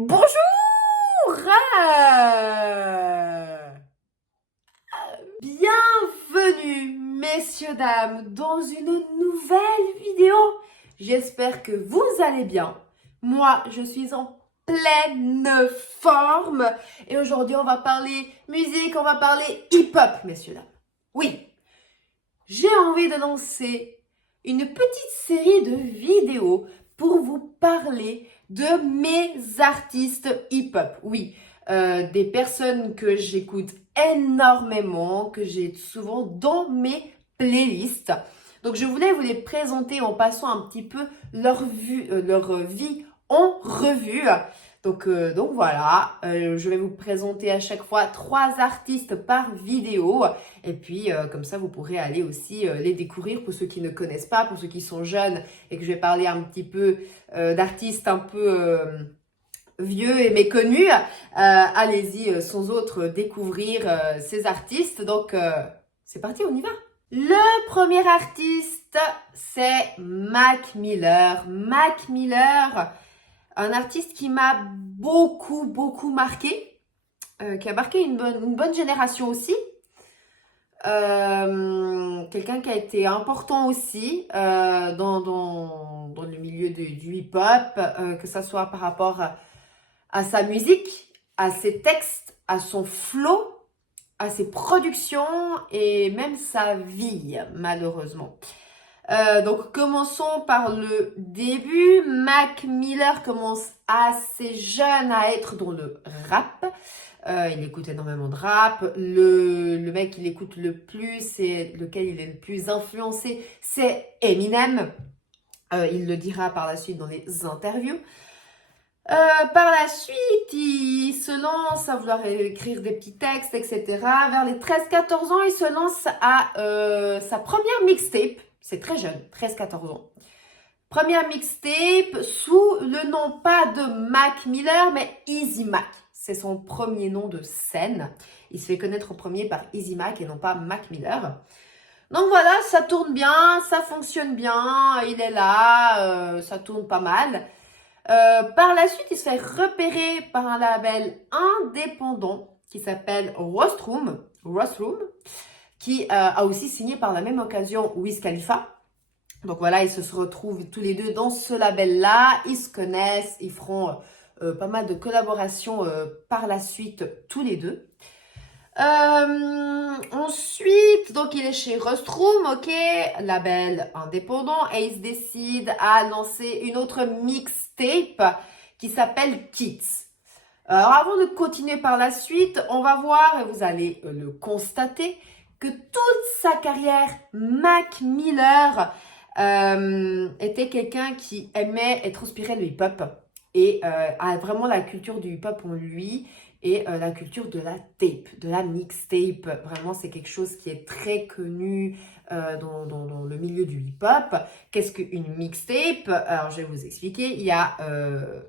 Bonjour! Bienvenue, messieurs, dames, dans une nouvelle vidéo. J'espère que vous allez bien. Moi, je suis en pleine forme. Et aujourd'hui, on va parler musique, on va parler hip-hop, messieurs, dames. Oui, j'ai envie de lancer une petite série de vidéos pour vous parler de mes artistes hip-hop. Oui, des personnes que j'écoute énormément, que j'ai souvent dans mes playlists. Donc je voulais vous les présenter en passant un petit peu leur vie en revue. Donc voilà, je vais vous présenter à chaque fois 3 artistes par vidéo. Et puis comme ça, vous pourrez aller aussi les découvrir pour ceux qui ne connaissent pas, pour ceux qui sont jeunes et que je vais parler un petit peu d'artistes un peu vieux et méconnus. Allez-y, sans autre, découvrir ces artistes. Donc c'est parti, on y va. Le premier artiste, c'est Mac Miller. Mac Miller, un artiste qui m'a beaucoup marqué, qui a marqué une bonne génération aussi. Quelqu'un qui a été important aussi dans le milieu du hip-hop, que ça soit par rapport à sa musique, à ses textes, à son flow, à ses productions et même sa vie, malheureusement. Donc commençons par le début. Mac Miller commence assez jeune à être dans le rap. Il écoute énormément de rap. Le mec qu'il écoute le plus et lequel il est le plus influencé, c'est Eminem. Il le dira par la suite dans les interviews. Par la suite, il se lance à vouloir écrire des petits textes, etc. Vers les 13-14 ans, il se lance à sa première mixtape. C'est très jeune, 13-14 ans. Première mixtape sous le nom pas de Mac Miller, mais Easy Mac. C'est son premier nom de scène. Il se fait connaître en premier par Easy Mac et non pas Mac Miller. Donc voilà, ça tourne bien, ça fonctionne bien, il est là, ça tourne pas mal. Par la suite, il se fait repérer par un label indépendant qui s'appelle Rostrum, qui a aussi signé par la même occasion Wiz Khalifa. Donc voilà, ils se retrouvent tous les deux dans ce label-là, ils se connaissent, ils feront pas mal de collaborations par la suite tous les deux. Ensuite, donc il est chez Rostrum, ok, label indépendant, et il se décide à lancer une autre mixtape qui s'appelle Kids. Alors avant de continuer par la suite, on va voir, et vous allez le constater, que toute sa carrière, Mac Miller était quelqu'un qui aimait et transpirait le hip-hop et a vraiment la culture du hip-hop en lui et la culture de la tape, de la mixtape. Vraiment, c'est quelque chose qui est très connu dans le milieu du hip-hop. Qu'est-ce qu'une mixtape? Alors, je vais vous expliquer. Il y a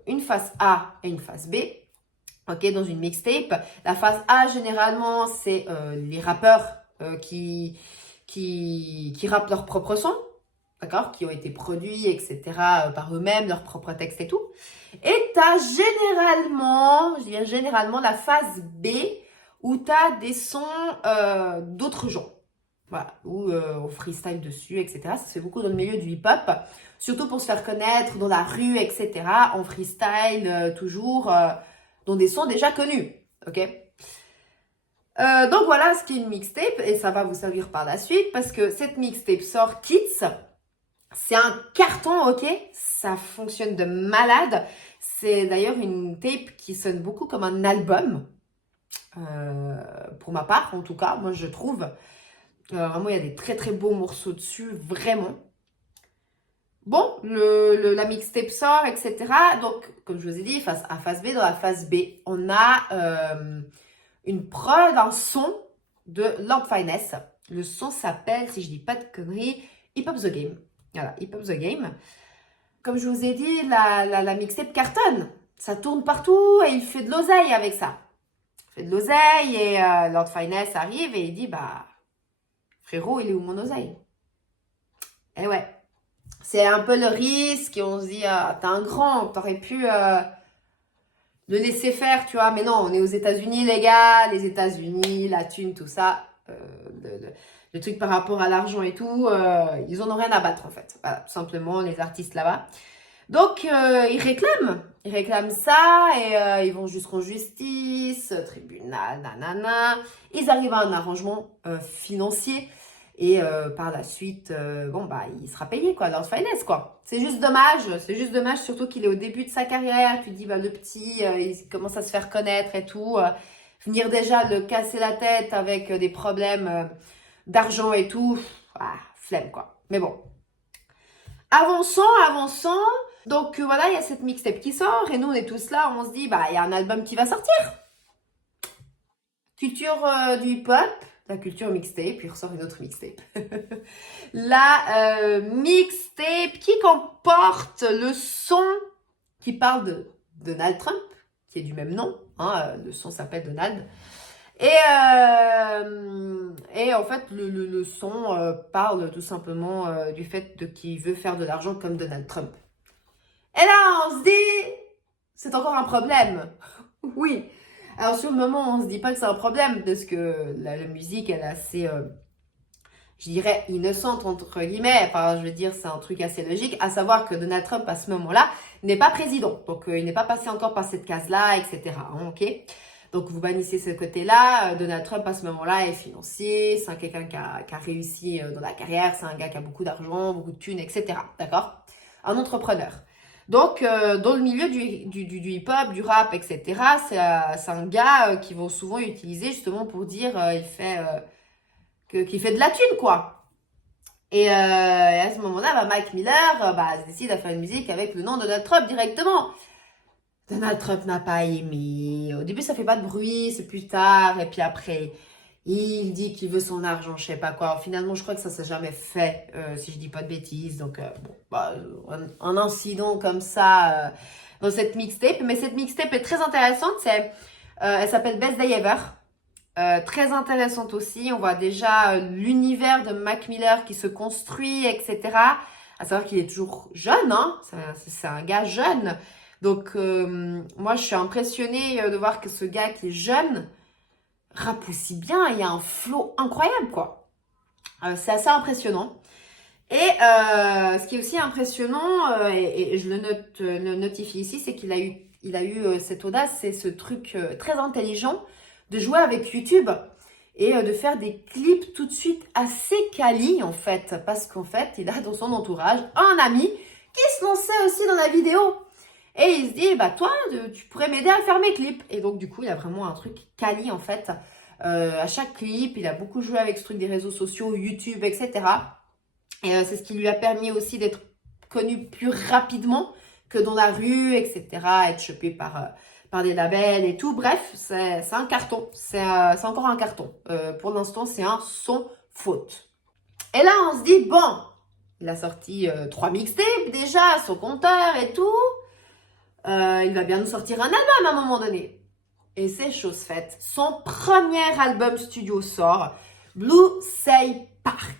une face A et une face B. Ok, dans une mixtape. La face A, généralement, c'est les rappeurs qui rappent leurs propres sons, d'accord, qui ont été produits, etc., par eux-mêmes, leurs propres textes et tout. Et tu as généralement, je dirais généralement, la phase B, où tu as des sons d'autres gens. Voilà, où on freestyle dessus, etc. Ça se fait beaucoup dans le milieu du hip-hop, surtout pour se faire connaître dans la rue, etc. On freestyle toujours dans des sons déjà connus, ok. Donc voilà ce qui est une mixtape et ça va vous servir par la suite parce que cette mixtape sort Kids. C'est un carton, ok? Ça fonctionne de malade. C'est d'ailleurs une tape qui sonne beaucoup comme un album. Pour ma part, en tout cas, moi je trouve. Vraiment, il y a des très beaux morceaux dessus, vraiment. Bon, la mixtape sort, etc. Donc, comme je vous ai dit, face A, face B, dans la phase B, on a une prod, un son de Lord Finesse. Le son s'appelle, si je dis pas de conneries, Hip Hop The Game. Voilà, Hip Hop The Game. Comme je vous ai dit, la mixtape cartonne. Ça tourne partout et il fait de l'oseille avec ça. Il fait de l'oseille et Lord Finesse arrive et il dit, bah, frérot, il est où mon oseille? Eh ouais. C'est un peu le risque et on se dit, ah, t'es un grand, t'aurais pu le laisser faire, tu vois. Mais non, on est aux États-Unis, les gars, les États-Unis, la thune, tout ça. Le truc par rapport à l'argent et tout, ils en ont rien à battre en fait. Voilà, tout simplement, les artistes là-bas. Donc, ils réclament ça et ils vont jusqu'en justice, tribunal, nanana. Ils arrivent à un arrangement financier et par la suite, bon, bah, il sera payé, quoi, dans finance, quoi. C'est juste dommage, surtout qu'il est au début de sa carrière. Tu te dis, bah, le petit, il commence à se faire connaître et tout. Venir déjà le casser la tête avec des problèmes d'argent et tout, flemme, quoi. Mais bon, avançons. Donc voilà, il y a cette mixtape qui sort et nous on est tous là, on se dit bah il y a un album qui va sortir. Culture du hip-hop, la culture mixtape, il ressort une autre mixtape. La mixtape qui comporte le son qui parle de Donald Trump, qui est du même nom, hein, le son s'appelle Donald. Et en fait, le son parle tout simplement du fait qu'il veut faire de l'argent comme Donald Trump. Et là, on se dit, c'est encore un problème. Oui. Alors, sur le moment, on se dit pas que c'est un problème, parce que la musique, elle est assez, je dirais, innocente, entre guillemets. Enfin, je veux dire, c'est un truc assez logique, à savoir que Donald Trump, à ce moment-là, n'est pas président. Donc, il n'est pas passé encore par cette case-là, etc. Hein, ok? Donc, vous bannissez ce côté-là. Donald Trump, à ce moment-là, est financier. C'est quelqu'un qui a réussi dans la carrière. C'est un gars qui a beaucoup d'argent, beaucoup de thunes, etc. D'accord? Un entrepreneur. Donc, dans le milieu du hip-hop, du rap, etc., c'est un gars qu'ils vont souvent utiliser justement pour dire qu'il fait de la thune, quoi. Et à ce moment-là, bah, Mac Miller décide de faire une musique avec le nom de Donald Trump directement. Donald Trump n'a pas aimé. Au début, ça fait pas de bruit, c'est plus tard. Et puis après, il dit qu'il veut son argent, je sais pas quoi. Finalement, je crois que ça s'est jamais fait, si je dis pas de bêtises. Donc, un incident comme ça dans cette mixtape. Mais cette mixtape est très intéressante. Elle s'appelle Best Day Ever. Très intéressante aussi. On voit déjà l'univers de Mac Miller qui se construit, etc. À savoir qu'il est toujours jeune, hein. C'est un gars jeune. Donc, moi, je suis impressionnée de voir que ce gars qui est jeune rappe aussi bien. Il y a un flow incroyable, quoi. C'est assez impressionnant. Et ce qui est aussi impressionnant, et je le notifie ici, c'est qu'il a eu cette audace, c'est ce truc très intelligent de jouer avec YouTube et de faire des clips tout de suite assez quali, en fait. Parce qu'en fait, il a dans son entourage un ami qui se lançait aussi dans la vidéo. Et il se dit, bah toi, tu pourrais m'aider à faire mes clips. Et donc, du coup, il a vraiment un truc quali, en fait. À chaque clip, il a beaucoup joué avec ce truc des réseaux sociaux, YouTube, etc. Et c'est ce qui lui a permis aussi d'être connu plus rapidement que dans la rue, etc. Être chopé par des labels et tout. Bref, c'est un carton. C'est encore un carton. Pour l'instant, c'est un sans faute. Et là, on se dit, bon, il a sorti 3 mixtapes déjà, son compteur et tout. Il va bien nous sortir un album à un moment donné. Et c'est chose faite. Son premier album studio sort, Blue Say Park.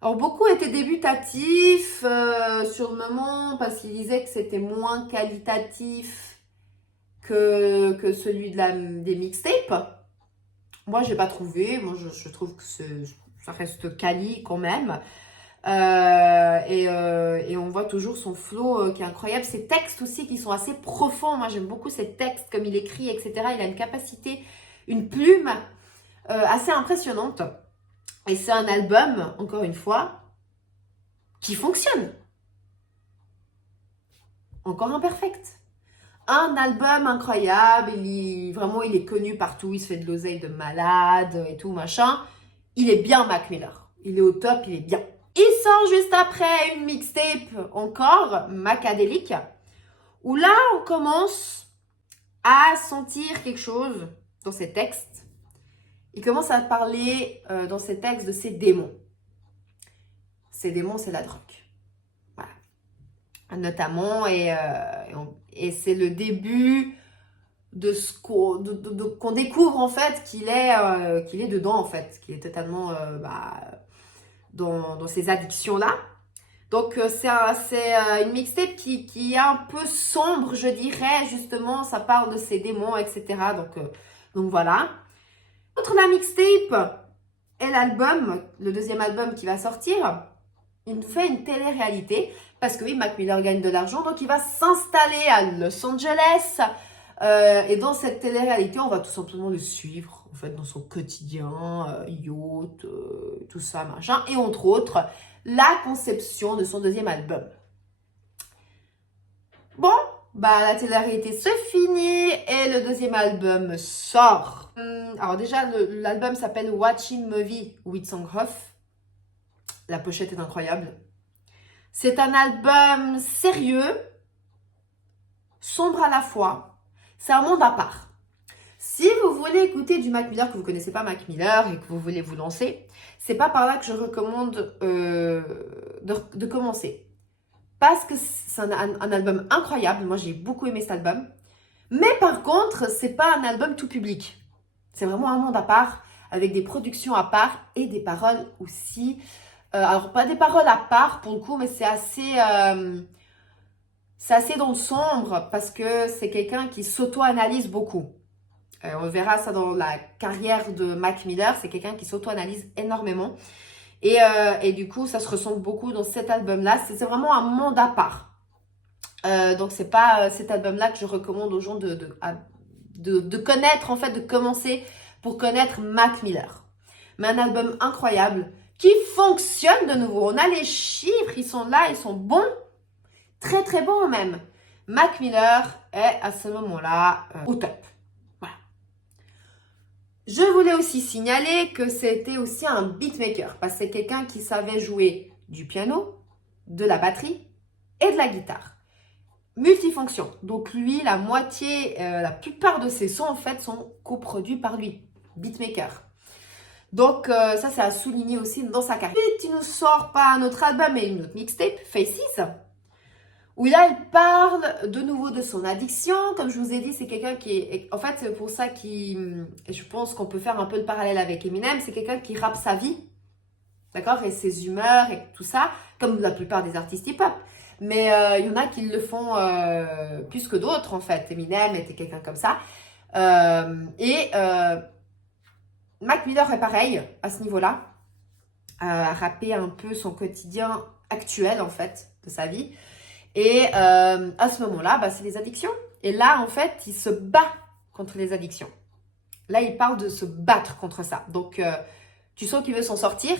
Alors, beaucoup étaient débutatifs sur le moment parce qu'ils disaient que c'était moins qualitatif que celui des mixtapes. Moi, j'ai pas trouvé. Moi, je trouve que ça reste quali quand même. Et on voit toujours son flow qui est incroyable. Ses textes aussi qui sont assez profonds. Moi, j'aime beaucoup ses textes, comme il écrit, etc. Il a une capacité, une plume assez impressionnante. Et c'est un album, encore une fois, qui fonctionne. Encore imperfect. Un album incroyable, vraiment il est connu partout, il se fait de l'oseille de malade et tout, machin. Il est bien, Mac Miller. Il est au top, il est bien. Il sort juste après une mixtape encore, Macadélique, où là, on commence à sentir quelque chose dans ses textes. Il commence à parler dans ses textes de ses démons. Ses démons, c'est la drogue. Voilà. Notamment, et c'est le début de ce qu'on découvre en fait qu'il est dedans en fait, qu'il est totalement dans ces addictions-là. Donc, c'est une mixtape qui est un peu sombre, je dirais. Justement, ça parle de ses démons, etc. Donc voilà. Entre la mixtape et l'album, le deuxième album qui va sortir, il fait une télé-réalité. Parce que oui, Mac Miller gagne de l'argent, donc il va s'installer à Los Angeles. Et dans cette télé-réalité, on va tout simplement le suivre, en fait, dans son quotidien, yacht, tout ça, machin. Et entre autres, la conception de son deuxième album. Bon, bah la télé-réalité se finit et le deuxième album sort. Alors déjà, l'album s'appelle Watching Movie with Song Hoff. La pochette est incroyable. C'est un album sérieux, sombre à la fois. C'est un monde à part. Si vous voulez écouter du Mac Miller, que vous ne connaissez pas Mac Miller et que vous voulez vous lancer, c'est pas par là que je recommande de commencer. Parce que c'est un album incroyable. Moi, j'ai beaucoup aimé cet album. Mais par contre, c'est pas un album tout public. C'est vraiment un monde à part, avec des productions à part et des paroles aussi. Alors, pas des paroles à part pour le coup, mais c'est assez dans le sombre parce que c'est quelqu'un qui s'auto-analyse beaucoup. On verra ça dans la carrière de Mac Miller. C'est quelqu'un qui s'auto-analyse énormément. Et du coup, ça se ressent beaucoup dans cet album-là. C'est vraiment un monde à part. Donc, c'est pas cet album-là que je recommande aux gens de connaître, en fait, de commencer pour connaître Mac Miller. Mais un album incroyable qui fonctionne de nouveau. On a les chiffres, ils sont là, ils sont bons. Très, très bons même. Mac Miller est à ce moment-là au top. Voilà. Je voulais aussi signaler que c'était aussi un beatmaker. Parce que c'est quelqu'un qui savait jouer du piano, de la batterie et de la guitare. Multifonction. Donc lui, la moitié, la plupart de ses sons en fait sont coproduits par lui. Beatmaker. Donc ça c'est à souligner aussi dans sa carrière. Puis il nous sort pas un autre album mais une autre mixtape, Faces, où là il parle de nouveau de son addiction. Comme je vous ai dit, c'est quelqu'un qui est... En fait, c'est pour ça et je pense qu'on peut faire un peu le parallèle avec Eminem, c'est quelqu'un qui rappe sa vie, d'accord, et ses humeurs et tout ça, comme la plupart des artistes hip-hop. Mais il y en a qui le font plus que d'autres en fait. Eminem était quelqu'un comme ça. Mac Miller est pareil à ce niveau-là, à rapper un peu son quotidien actuel en fait de sa vie. Et à ce moment-là, bah, c'est les addictions. Et là, en fait, il se bat contre les addictions. Là, il parle de se battre contre ça. Donc, tu sens qu'il veut s'en sortir.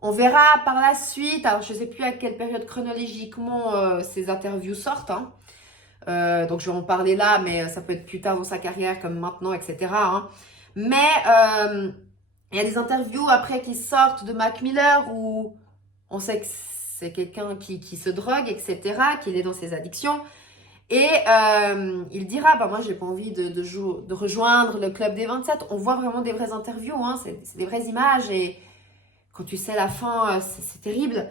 On verra par la suite. Alors, je ne sais plus à quelle période chronologiquement ces interviews sortent. Hein. Donc, je vais en parler là, mais ça peut être plus tard dans sa carrière, comme maintenant, etc. Hein. Mais il y a des interviews après qui sortent de Mac Miller où on sait que c'est quelqu'un qui se drogue, etc., qu'il est dans ses addictions. Et il dira, bah moi, j'ai pas envie de rejoindre le club des 27. On voit vraiment des vraies interviews, hein, c'est des vraies images. Et quand tu sais la fin, c'est terrible.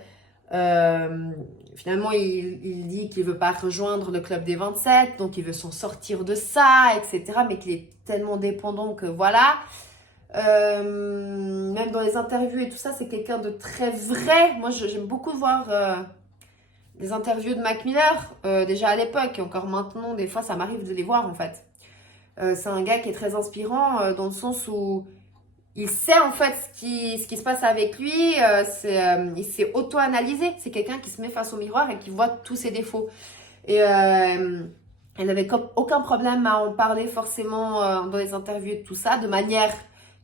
Finalement, il dit qu'il veut pas rejoindre le club des 27, donc il veut s'en sortir de ça, etc. Mais qu'il est tellement dépendant que voilà. Même dans les interviews et tout ça, c'est quelqu'un de très vrai. Moi, j'aime beaucoup voir des interviews de Mac Miller, déjà à l'époque, et encore maintenant, des fois, ça m'arrive de les voir en fait. C'est un gars qui est très inspirant dans le sens où il sait en fait ce qui se passe avec lui, il s'est auto-analysé. C'est quelqu'un qui se met face au miroir et qui voit tous ses défauts. Et elle n'avait aucun problème à en parler forcément dans les interviews et tout ça, de manière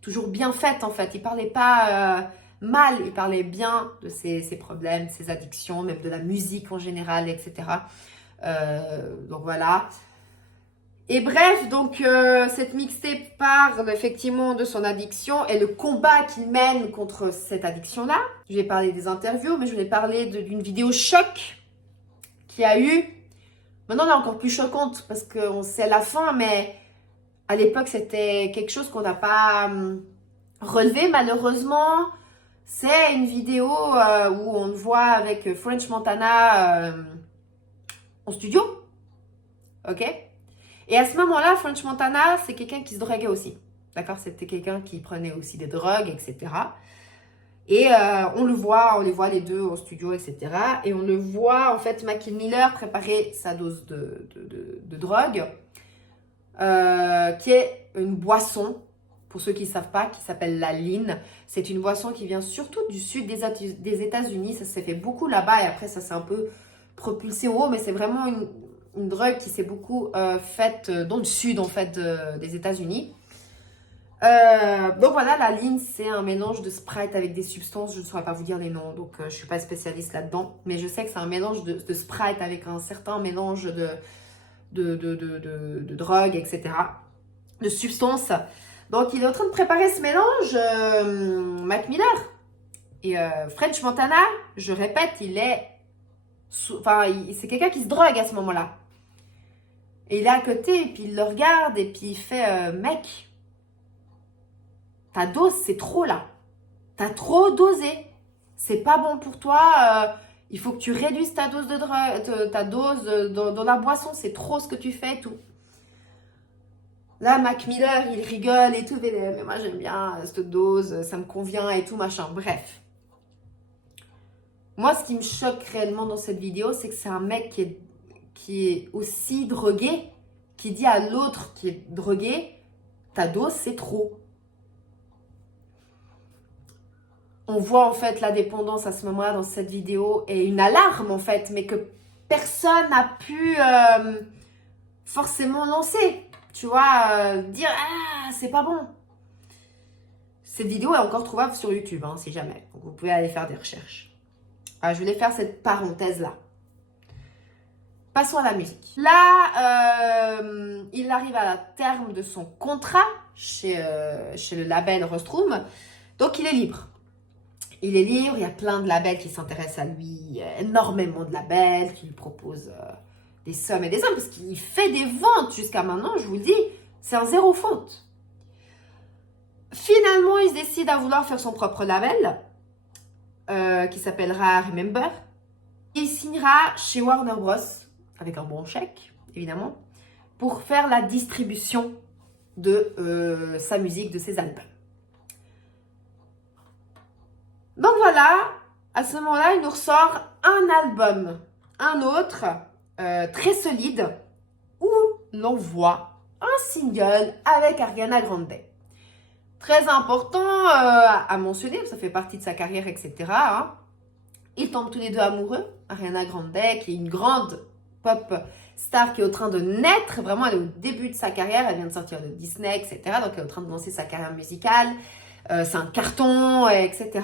toujours bien faite en fait. Il parlait pas mal, il parlait bien de ses problèmes, ses addictions, même de la musique en général, etc. Donc voilà. Et bref, donc cette mixtape parle effectivement de son addiction et le combat qu'il mène contre cette addiction-là. Je vais parler des interviews, mais je vais parler d'une vidéo choc qu'il y a eu. Maintenant, elle est encore plus choquante parce qu'on sait la fin, mais à l'époque, c'était quelque chose qu'on n'a pas relevé malheureusement. C'est une vidéo où on le voit avec French Montana en studio. Ok? Et à ce moment-là, French Montana, c'est quelqu'un qui se droguait aussi. D'accord? C'était quelqu'un qui prenait aussi des drogues, etc. Et on les voit les deux au studio, etc. Et on le voit, en fait, Mac Miller préparer sa dose de drogue, qui est une boisson, pour ceux qui ne savent pas, qui s'appelle la lean. C'est une boisson qui vient surtout du sud des États-Unis. Ça s'est fait beaucoup là-bas et après, ça s'est un peu propulsé au haut. Mais c'est vraiment une drogue qui s'est beaucoup faite dans le sud, en fait, des États-Unis. Donc voilà, la lean, c'est un mélange de Sprite avec des substances. Je ne saurais pas vous dire les noms, donc je ne suis pas spécialiste là-dedans. Mais je sais que c'est un mélange de Sprite avec un certain mélange de drogue, etc. De substances. Donc il est en train de préparer ce mélange, Mac Miller. Et French Montana, je répète, c'est quelqu'un qui se drogue à ce moment-là. Et il est à côté, et puis il le regarde, et puis il fait mec, ta dose, c'est trop là. T'as trop dosé. C'est pas bon pour toi. Il faut que tu réduises ta dose ta dose dans la boisson. C'est trop ce que tu fais et tout. Là, Mac Miller, il rigole et tout. Mais moi, j'aime bien cette dose. Ça me convient et tout, machin. Bref. Moi, ce qui me choque réellement dans cette vidéo, c'est que c'est un mec qui est aussi drogué, qui dit à l'autre qui est drogué, ta dose, c'est trop. On voit en fait la dépendance à ce moment-là dans cette vidéo et une alarme en fait, mais que personne n'a pu forcément lancer. Tu vois, dire « Ah, c'est pas bon ». Cette vidéo est encore trouvable sur YouTube, hein, si jamais. Donc vous pouvez aller faire des recherches. Je voulais faire cette parenthèse-là. Passons à la musique. Là, il arrive à la terme de son contrat chez le label Rostrum. Donc il est libre. Il est libre, il y a plein de labels qui s'intéressent à lui, il y a énormément de labels qui lui proposent des sommes et des sommes, parce qu'il fait des ventes jusqu'à maintenant, je vous le dis, c'est un zéro faute. Finalement, il se décide à vouloir faire son propre label, qui s'appellera Remember. Il signera chez Warner Bros, avec un bon chèque, évidemment, pour faire la distribution de sa musique, de ses albums. Donc voilà, à ce moment-là, il nous ressort un album, un autre, très solide, où l'on voit un single avec Ariana Grande. Très important à mentionner, ça fait partie de sa carrière, etc. Hein. Ils tombent tous les deux amoureux. Ariana Grande, qui est une grande pop star qui est en train de naître, vraiment elle est au début de sa carrière, elle vient de sortir de Disney, etc. Donc elle est en train de lancer sa carrière musicale, c'est un carton, etc.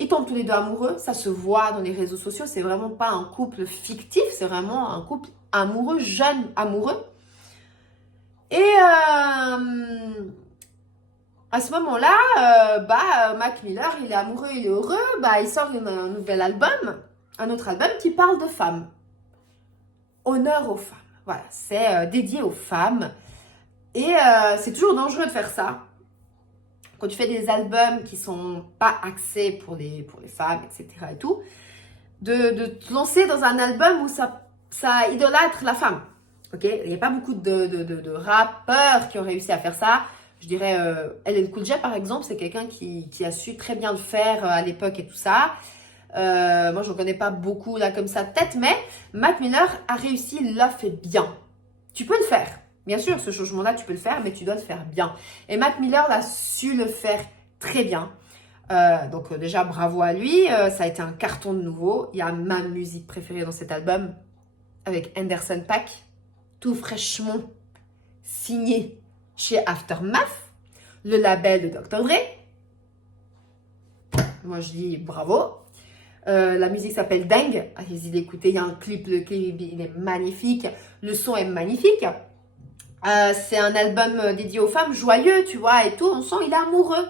Ils tombent tous les deux amoureux, ça se voit dans les réseaux sociaux, c'est vraiment pas un couple fictif, c'est vraiment un couple amoureux, jeune amoureux. Et à ce moment-là, Mac Miller, il est amoureux, il est heureux, il sort un nouvel album, un autre album qui parle de femmes. Honneur aux femmes, voilà, c'est dédié aux femmes. Et c'est toujours dangereux de faire ça. Quand tu fais des albums qui sont pas axés pour les femmes, etc. et tout, de te lancer dans un album où ça idolâtre la femme. Ok, il n'y a pas beaucoup de rappeurs qui ont réussi à faire ça. Je dirais LL Cool J, par exemple, c'est quelqu'un qui a su très bien le faire à l'époque et tout ça. Moi, je ne connais pas beaucoup là comme ça de tête, mais Mac Miller a réussi, il l'a fait bien. Tu peux le faire. Bien sûr, ce changement-là, tu peux le faire, mais tu dois le faire bien. Et Mac Miller a su le faire très bien. Donc déjà, bravo à lui. Ça a été un carton de nouveau. Il y a ma musique préférée dans cet album avec Anderson .Paak, tout fraîchement signé chez Aftermath, le label de Dr. Dre. Moi, je dis bravo. La musique s'appelle Dang. Allez-y l'écouter. Il y a un clip, le clip il est magnifique. Le son est magnifique. C'est un album dédié aux femmes, joyeux, tu vois, et tout. On sent il est amoureux.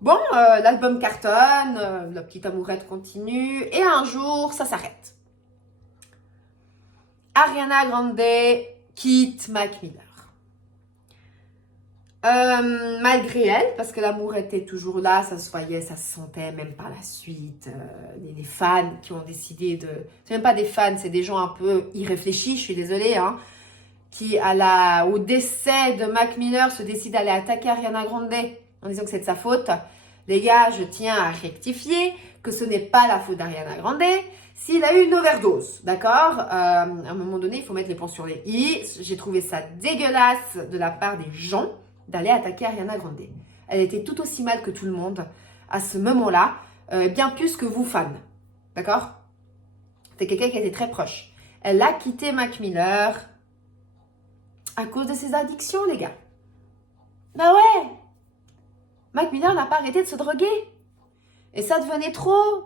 Bon, l'album cartonne, la petite amourette continue, et un jour, ça s'arrête. Ariana Grande quitte Mac Miller. Malgré elle, parce que l'amour était toujours là, ça se voyait, ça se sentait, même par la suite. Les fans qui ont décidé de... C'est même pas des fans, c'est des gens un peu irréfléchis, je suis désolée, hein, qui, au décès de Mac Miller, se décident d'aller attaquer Ariana Grande en disant que c'est de sa faute. Les gars, je tiens à rectifier que ce n'est pas la faute d'Ariana Grande s'il a eu une overdose, d'accord? À un moment donné, il faut mettre les points sur les i. J'ai trouvé ça dégueulasse de la part des gens d'aller attaquer Ariana Grande. Elle était tout aussi mal que tout le monde à ce moment-là, bien plus que vous, fans, d'accord? C'est quelqu'un qui était très proche. Elle a quitté Mac Miller à cause de ses addictions, les gars. Bah ouais! Mac Miller n'a pas arrêté de se droguer. Et ça devenait trop.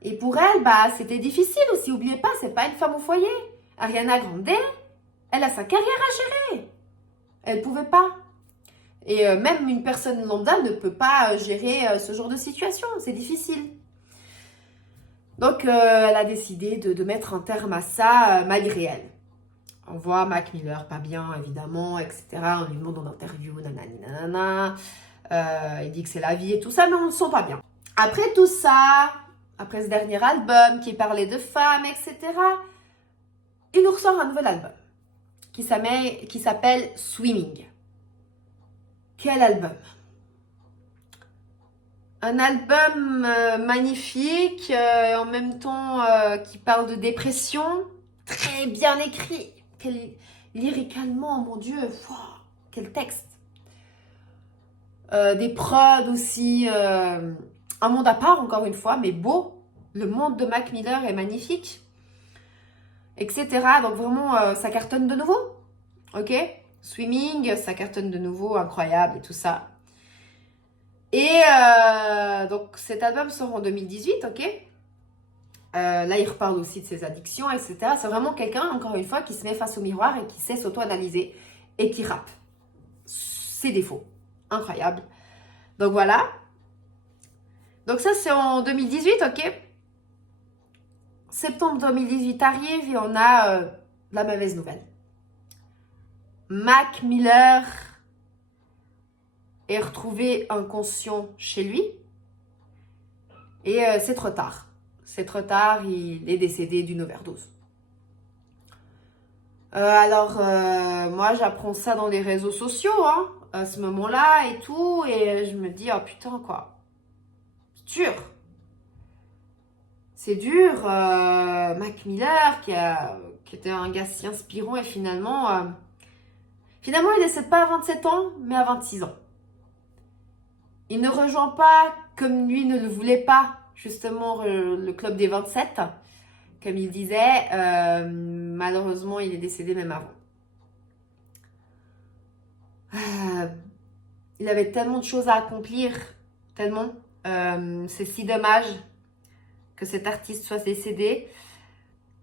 Et pour elle, bah, c'était difficile aussi. N'oubliez pas, c'est pas une femme au foyer. Ariana Grande, elle a sa carrière à gérer. Elle ne pouvait pas. Et même une personne lambda ne peut pas gérer ce genre de situation. C'est difficile. Donc, elle a décidé de mettre un terme à ça malgré elle. On voit Mac Miller pas bien, évidemment, etc. On lui demande en interview, nanani, nanana. Il dit que c'est la vie et tout ça, mais on ne le sent pas bien. Après tout ça, après ce dernier album qui parlait de femmes, etc., il nous ressort un nouvel album qui s'appelle Swimming. Quel album? Un album magnifique, en même temps qui parle de dépression, très bien écrit. Lyricalement, mon Dieu, wow, quel texte. Des prods aussi, un monde à part encore une fois, mais beau. Le monde de Mac Miller est magnifique, etc. Donc vraiment, ça cartonne de nouveau, ok? Swimming, ça cartonne de nouveau, incroyable et tout ça. Et donc cet album sort en 2018, ok? Là, il reparle aussi de ses addictions, etc. C'est vraiment quelqu'un, encore une fois, qui se met face au miroir et qui sait s'auto-analyser et qui rappe ses défauts. Incroyable. Donc voilà. Donc ça, c'est en 2018, ok? Septembre 2018 arrive et on a la mauvaise nouvelle. Mac Miller est retrouvé inconscient chez lui. Et c'est trop tard. C'est trop tard, il est décédé d'une overdose. Alors, moi, j'apprends ça dans les réseaux sociaux, hein, à ce moment-là et tout. Et je me dis, oh putain, quoi. C'est dur. C'est dur. Mac Miller, qui était un gars si inspirant, et finalement, il ne décède pas à 27 ans, mais à 26 ans. Il ne rejoint pas, comme lui ne le voulait pas, justement, le club des 27. Comme il disait, malheureusement, il est décédé même avant. Il avait tellement de choses à accomplir, tellement. C'est si dommage que cet artiste soit décédé.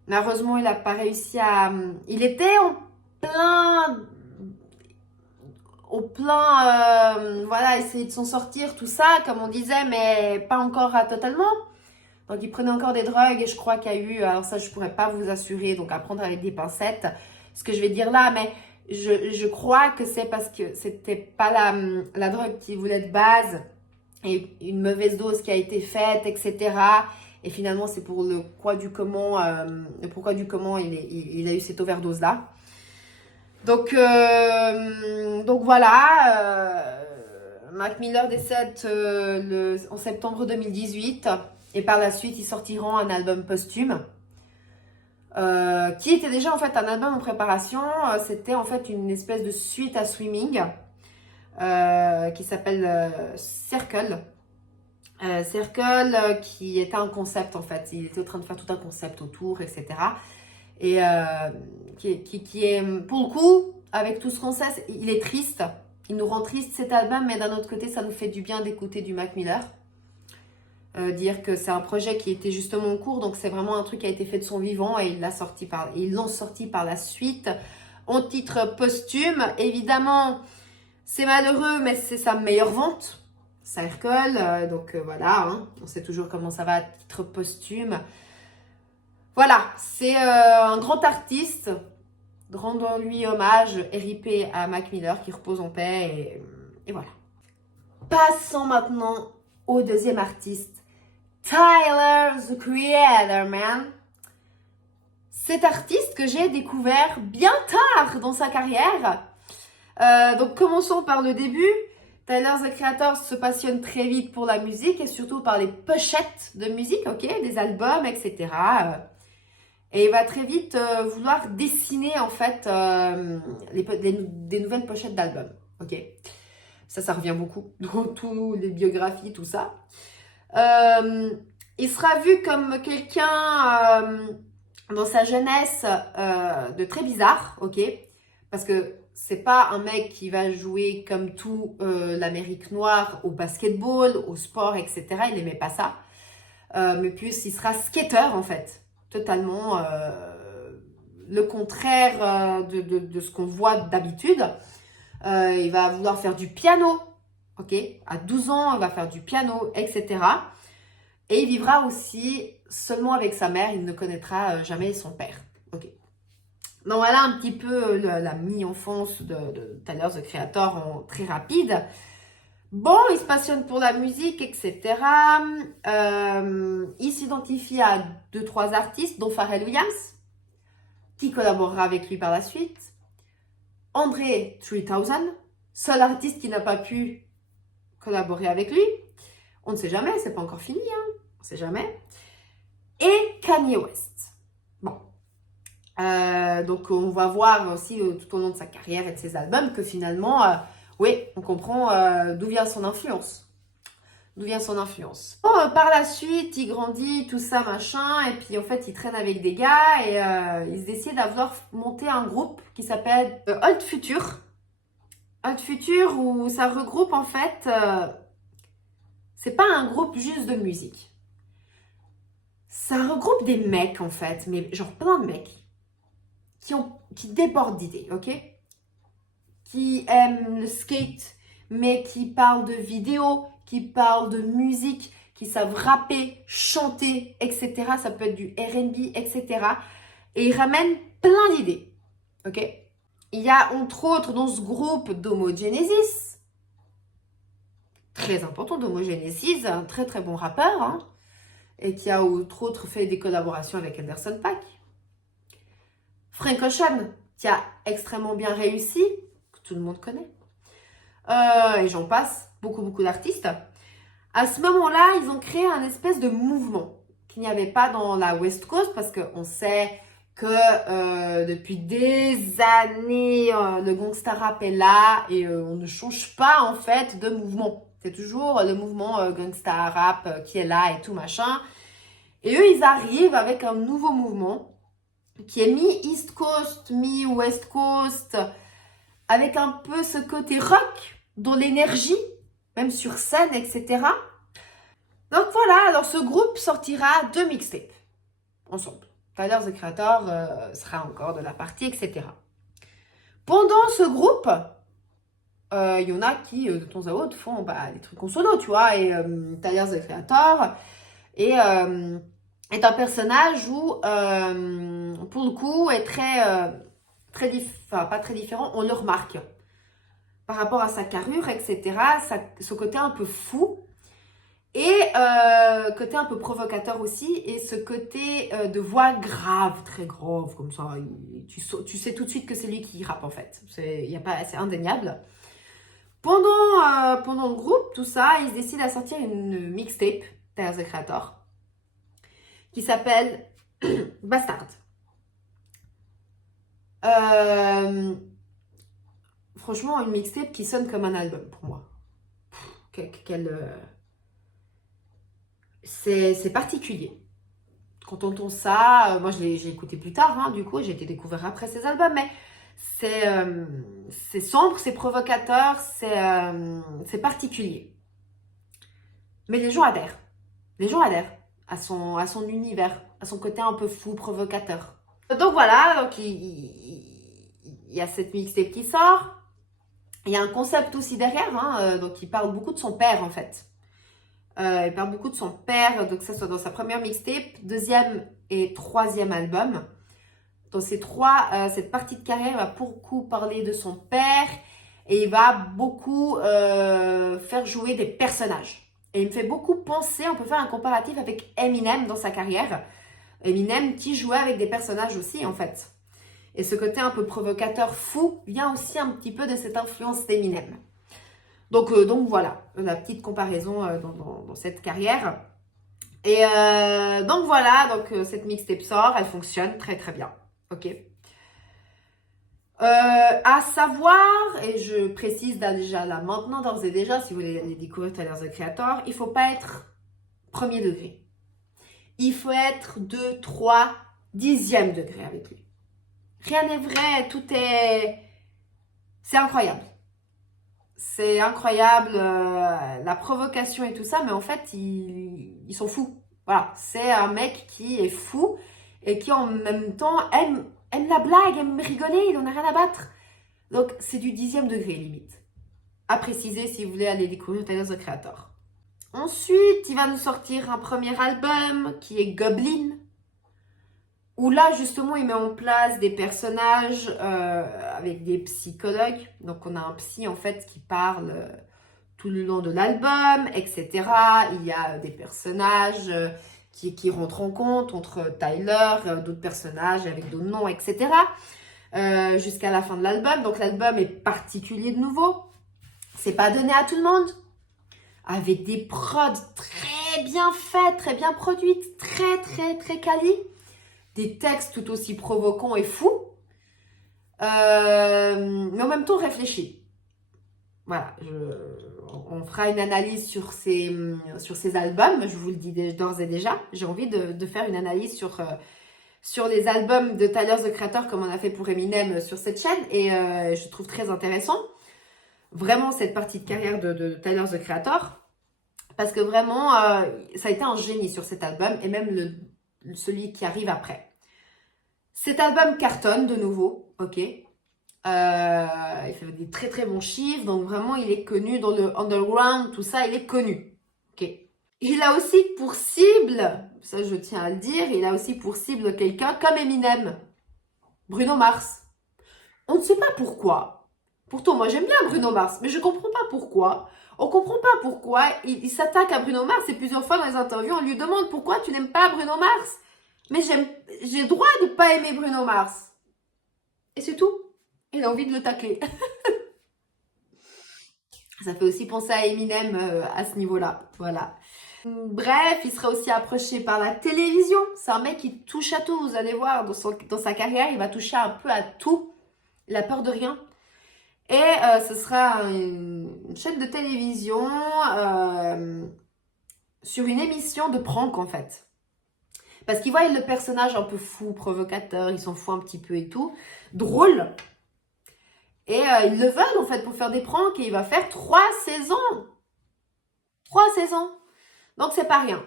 Malheureusement, il n'a pas réussi à... Il était voilà, essayer de s'en sortir, tout ça, comme on disait, mais pas encore totalement. Donc, il prenait encore des drogues et je crois qu'il y a eu... Alors ça, je ne pourrais pas vous assurer, donc à prendre avec des pincettes, ce que je vais dire là, mais je crois que c'est parce que c'était pas la drogue qu'il voulait de base et une mauvaise dose qui a été faite, etc. Et finalement, c'est pour le pourquoi du comment il a eu cette overdose-là. Donc voilà, Mac Miller décède en septembre 2018 et par la suite, ils sortiront un album posthume qui était déjà en fait un album en préparation. C'était en fait une espèce de suite à Swimming qui s'appelle Circle. Circle qui était un concept en fait. Il était en train de faire tout un concept autour, etc. Et qui est, pour le coup, avec tout ce qu'on sait, il est triste. Il nous rend triste cet album, mais d'un autre côté, ça nous fait du bien d'écouter du Mac Miller. Dire que c'est un projet qui était justement en cours, donc c'est vraiment un truc qui a été fait de son vivant et ils l'ont sorti par la suite en titre posthume. Évidemment, c'est malheureux, mais c'est sa meilleure vente. Circle, donc voilà, hein, on sait toujours comment ça va à titre posthume. Voilà, c'est un grand artiste. Rendons-lui hommage, RIP à Mac Miller qui repose en paix. Et voilà. Passons maintenant au deuxième artiste. Tyler, the Creator, man. Cet artiste que j'ai découvert bien tard dans sa carrière. Donc commençons par le début. Tyler, the Creator se passionne très vite pour la musique et surtout par les pochettes de musique, ok, des albums, etc. Et il va très vite vouloir dessiner en fait des nouvelles pochettes d'albums, ok. Ça revient beaucoup dans tous les biographies, tout ça. Il sera vu comme quelqu'un dans sa jeunesse de très bizarre, ok, parce que c'est pas un mec qui va jouer comme tout l'Amérique noire au basketball, au sport, etc. Il n'aimait pas ça. Mais plus, il sera skater en fait. Totalement le contraire de ce qu'on voit d'habitude. Il va vouloir faire du piano. Ok, à 12 ans, il va faire du piano, etc. Et il vivra aussi seulement avec sa mère. Il ne connaîtra jamais son père. Ok. Donc voilà un petit peu la mi-enfance de Tyler, the Creator en très rapide. Bon, il se passionne pour la musique, etc. Il s'identifie à 2-3 artistes, dont Pharrell Williams, qui collaborera avec lui par la suite. André 3000, seul artiste qui n'a pas pu collaborer avec lui. On ne sait jamais, c'est pas encore fini, hein. On ne sait jamais. Et Kanye West. Bon. Donc on va voir aussi tout au long de sa carrière et de ses albums que finalement, oui, on comprend d'où vient son influence. D'où vient son influence. Bon, par la suite, il grandit, tout ça, machin, et puis en fait, il traîne avec des gars et il se décide à vouloir monter un groupe qui s'appelle Old Future. Old Future, où ça regroupe en fait, c'est pas un groupe juste de musique. Ça regroupe des mecs en fait, mais genre plein de mecs qui débordent d'idées, ok? Qui aiment le skate, mais qui parlent de vidéos, qui parlent de musique, qui savent rapper, chanter, etc. Ça peut être du R&B, etc. Et ils ramènent plein d'idées, ok? Il y a entre autres dans ce groupe Domo Genesis, très important, Domo Genesis, un très très bon rappeur, hein, et qui a entre autres fait des collaborations avec Anderson .Paak. Frank Ocean, qui a extrêmement bien réussi, que tout le monde connaît. Et j'en passe, beaucoup d'artistes. À ce moment-là, ils ont créé un espèce de mouvement qu'il n'y avait pas dans la West Coast parce qu'on sait que depuis des années, le gangsta rap est là et on ne change pas en fait de mouvement. C'est toujours le mouvement gangsta rap qui est là et tout machin. Et eux, ils arrivent avec un nouveau mouvement qui est mi-East Coast, mi-West Coast, avec un peu ce côté rock, dans l'énergie, même sur scène, etc. Donc voilà, alors ce groupe sortira 2 mixtapes ensemble. Tyler, the Creator sera encore de la partie, etc. Pendant ce groupe, il y en a qui, de temps à autre, font des trucs en solo, tu vois. Et Tyler, the Creator est un personnage où, pour le coup, est pas très différent, on le remarque. Par rapport à sa carrure, etc., ce côté un peu fou, et côté un peu provocateur aussi, et ce côté de voix grave, très grave, comme ça, tu sais tout de suite que c'est lui qui rappe en fait, c'est indéniable. Pendant le groupe, tout ça, ils décident à sortir une mixtape, Tyler, the Creator, qui s'appelle Bastard. Franchement, une mixtape qui sonne comme un album pour moi. C'est particulier. Quand on entend ça, moi j'ai écouté plus tard, hein, du coup j'ai été découvert après ces albums, mais c'est sombre, c'est provocateur, c'est particulier. Mais les gens adhèrent. Les gens adhèrent à son univers, à son côté un peu fou, provocateur. Donc voilà, donc il y a cette mixtape qui sort. Il y a un concept aussi derrière, hein, donc il parle beaucoup de son père en fait. Il parle beaucoup de son père, donc que ce soit dans sa première mixtape, deuxième et troisième album. Dans cette partie de carrière, il va beaucoup parler de son père et il va beaucoup faire jouer des personnages. Et il me fait beaucoup penser, on peut faire un comparatif avec Eminem dans sa carrière. Eminem qui jouait avec des personnages aussi en fait. Et ce côté un peu provocateur, fou, vient aussi un petit peu de cette influence d'Eminem. Donc voilà, la petite comparaison dans cette carrière. Et donc voilà, donc cette mixtape sort, elle fonctionne très très bien. Ok. À savoir, et je précise déjà là maintenant, d'ores et déjà, si vous voulez aller découvrir Tyler the Creator, il ne faut pas être premier degré. Il faut être 2, 3, 10e degré avec lui. Rien n'est vrai, tout est... C'est incroyable. C'est incroyable, la provocation et tout ça, mais en fait, ils sont fous. Voilà, c'est un mec qui est fou et qui en même temps aime la blague, aime rigoler, il en a rien à battre. Donc, c'est du 10e degré limite. À préciser si vous voulez aller découvrir Tyler the Creator. Ensuite, il va nous sortir un premier album qui est Goblin, où là, justement, il met en place des personnages avec des psychologues. Donc, on a un psy, en fait, qui parle tout le long de l'album, etc. Il y a des personnages qui rentrent en compte entre Tyler, d'autres personnages avec d'autres noms, etc. Jusqu'à la fin de l'album. Donc, l'album est particulier de nouveau. C'est pas donné à tout le monde. Avec des prods très bien faites, très bien produites, très, très, très quali. Des textes tout aussi provoquants et fous, mais en même temps réfléchis. Voilà, on fera une analyse sur ces albums, je vous le dis d'ores et déjà. J'ai envie de faire une analyse sur les albums de Tyler the Creator comme on a fait pour Eminem sur cette chaîne, et je trouve très intéressant, vraiment cette partie de carrière de Tyler the Creator, parce que vraiment, ça a été un génie sur cet album, et même celui qui arrive après. Cet album cartonne de nouveau, ok. Il fait des très très bons chiffres, donc vraiment il est connu dans le underground, tout ça, il est connu, ok. Il a aussi pour cible, ça je tiens à le dire, il a aussi pour cible quelqu'un comme Eminem, Bruno Mars. On ne sait pas pourquoi. Pourtant moi j'aime bien Bruno Mars, mais je comprends pas pourquoi. On comprend pas pourquoi il s'attaque à Bruno Mars, et plusieurs fois dans les interviews on lui demande pourquoi tu n'aimes pas Bruno Mars. Mais j'ai le droit de ne pas aimer Bruno Mars. Et c'est tout. Il a envie de le tacler. Ça fait aussi penser à Eminem à ce niveau-là. Voilà. Bref, il sera aussi approché par la télévision. C'est un mec qui touche à tout. Vous allez voir, dans sa carrière, il va toucher un peu à tout. Il a peur de rien. Et ce sera une chaîne de télévision sur une émission de prank, en fait. Parce qu'ils voient le personnage un peu fou, provocateur, ils s'en foutent un petit peu et tout. Drôle. Et ils le veulent en fait pour faire des pranks, et il va faire 3 saisons. 3 saisons. Donc c'est pas rien.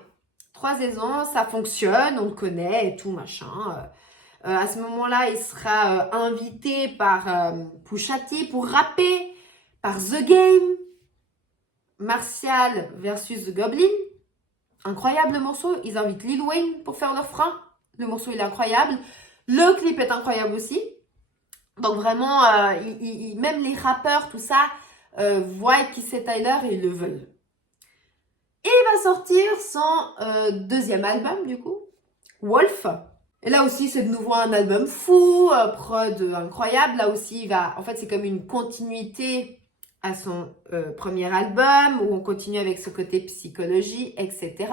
3 saisons, ça fonctionne, on le connaît et tout machin. À ce moment-là, il sera invité par Pusha T pour rapper, par The Game, Martial versus The Goblin. Incroyable morceau. Ils invitent Lil Wayne pour faire leur frein. Le morceau il est incroyable. Le clip est incroyable aussi. Donc vraiment, même les rappeurs, tout ça, voient qui c'est Tyler et ils le veulent. Et il va sortir son deuxième album, du coup, Wolf. Et là aussi, c'est de nouveau un album fou, prod incroyable. Là aussi, en fait, c'est comme une continuité à son premier album, où on continue avec ce côté psychologie, etc.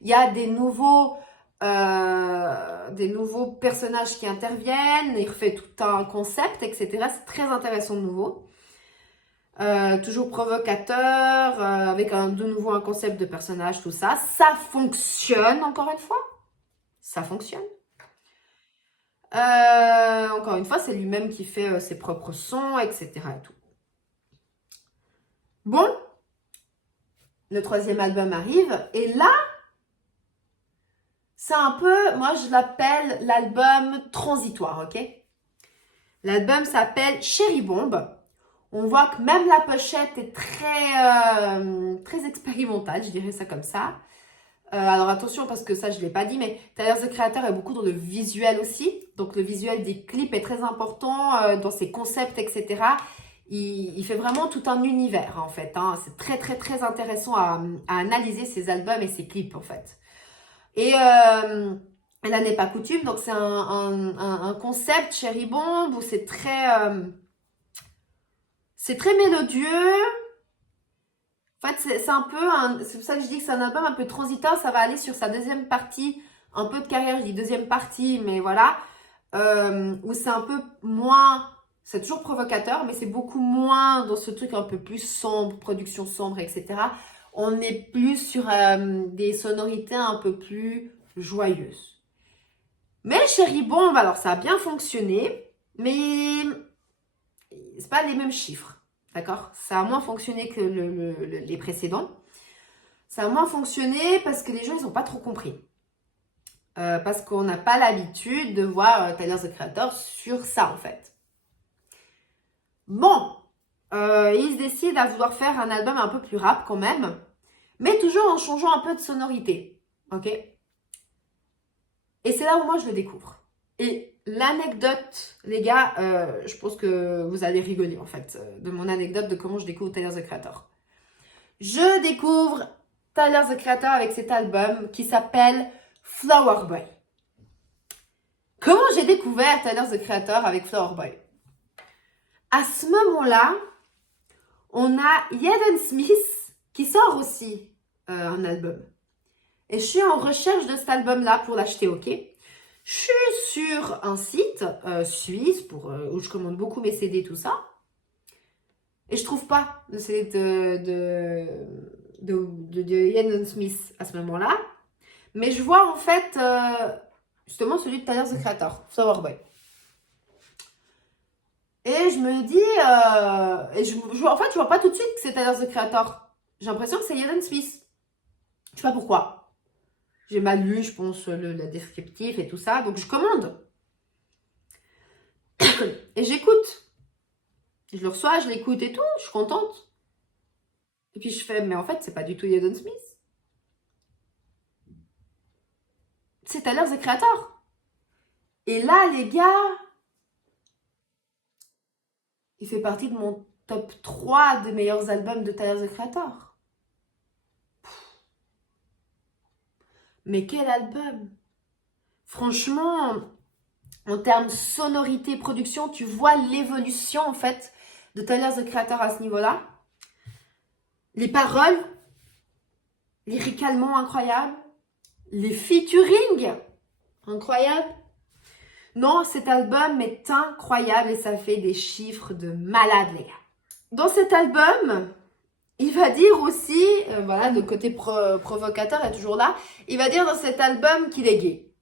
Il y a des nouveaux personnages qui interviennent, il refait tout un concept, etc. C'est très intéressant de nouveau. Toujours provocateur, avec de nouveau un concept de personnage, tout ça. Ça fonctionne, encore une fois. Ça fonctionne. Encore une fois, c'est lui-même qui fait ses propres sons, etc. Et tout. Bon, le troisième album arrive, et là, c'est un peu, moi je l'appelle l'album transitoire, ok? L'album s'appelle Cherry Bomb. On voit que même la pochette est très expérimentale, je dirais ça comme ça. Alors attention, parce que ça je ne l'ai pas dit, mais Tyler the Creator est beaucoup dans le visuel aussi. Donc le visuel des clips est très important dans ses concepts, etc. Il fait vraiment tout un univers en fait. Hein. C'est très intéressant à analyser ses albums et ses clips en fait. Et là n'est pas coutume, donc c'est un concept Cherry Bomb où c'est très mélodieux, En fait, c'est un peu, c'est pour ça que je dis que c'est un album un peu transitoire. Ça va aller sur sa deuxième partie, un peu de carrière. Je dis deuxième partie, mais voilà. Où c'est un peu moins, c'est toujours provocateur, mais c'est beaucoup moins dans ce truc un peu plus sombre, production sombre, etc. On est plus sur des sonorités un peu plus joyeuses. Mais Cherry Bomb, alors ça a bien fonctionné, mais c'est pas les mêmes chiffres, d'accord? Ça a moins fonctionné que les précédents. Ça a moins fonctionné parce que les gens, ils n'ont pas trop compris. Parce qu'on n'a pas l'habitude de voir Tyler, the Creator sur ça, en fait. Bon, il se décide à vouloir faire un album un peu plus rap quand même, mais toujours en changeant un peu de sonorité, ok? Et c'est là où moi je le découvre. Et l'anecdote, les gars, je pense que vous allez rigoler en fait, de mon anecdote de comment je découvre Tyler, the Creator. Je découvre Tyler, the Creator avec cet album qui s'appelle Flower Boy. Comment j'ai découvert Tyler, the Creator avec Flower Boy? À ce moment-là, on a Jaden Smith qui sort aussi un album. Et je suis en recherche de cet album-là pour l'acheter, ok? Je suis sur un site suisse où je commande beaucoup mes CD, tout ça. Et je trouve pas de CD de Jaden Smith à ce moment-là. Mais je vois en fait justement celui de Tyler, the Creator, Flower Boy. Et je me dis, en fait, je vois pas tout de suite que c'est Tyler, the Creator. J'ai l'impression que c'est Jaden Smith. Je sais pas pourquoi. J'ai mal lu, je pense, le descriptif et tout ça. Donc, je commande. Et j'écoute. Je le reçois, je l'écoute et tout. Je suis contente. Et puis, je fais, mais en fait, c'est pas du tout Jaden Smith. C'est Tyler, the Creator. Et là, les gars, il fait partie de mon top 3 des meilleurs albums de Tyler, the Creator. Mais quel album! Franchement, en termes sonorité, production, tu vois l'évolution en fait de Tyler, the Creator à ce niveau-là. Les paroles, lyricalement incroyables. Les featuring, incroyables. Non, cet album est incroyable et ça fait des chiffres de malade, les gars. Dans cet album, il va dire aussi, voilà, le côté provocateur est toujours là, il va dire dans cet album qu'il est gay.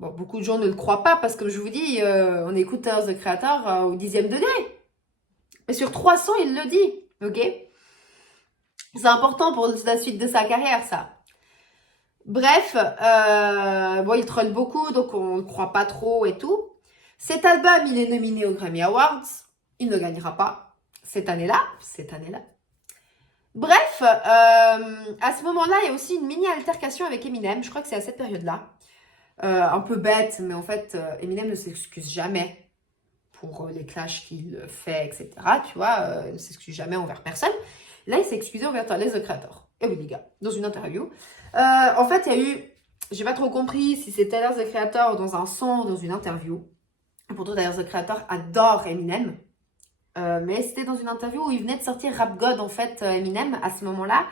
Bon, beaucoup de gens ne le croient pas parce que je vous dis, on écoute The Creator au 10e degré. Mais sur 300, il le dit, ok? C'est important pour la suite de sa carrière, ça. Bref, bon, il troll beaucoup, donc on ne croit pas trop et tout. Cet album, il est nominé aux Grammy Awards. Il ne gagnera pas cette année-là. Bref, à ce moment-là, il y a aussi une mini-altercation avec Eminem. Je crois que c'est à cette période-là. Un peu bête, mais en fait, Eminem ne s'excuse jamais pour les clashs qu'il fait, etc. Tu vois, il ne s'excuse jamais envers personne. Là, il s'est excusé envers Tyler, the Creator. Et oui, les gars, dans une interview. En fait, il y a eu, j'ai pas trop compris si c'est Tyler, the Creator dans un son ou dans une interview. Pourtant, Tyler, the Creator adore Eminem. Mais c'était dans une interview où il venait de sortir Rap God, en fait, Eminem, à ce moment-là.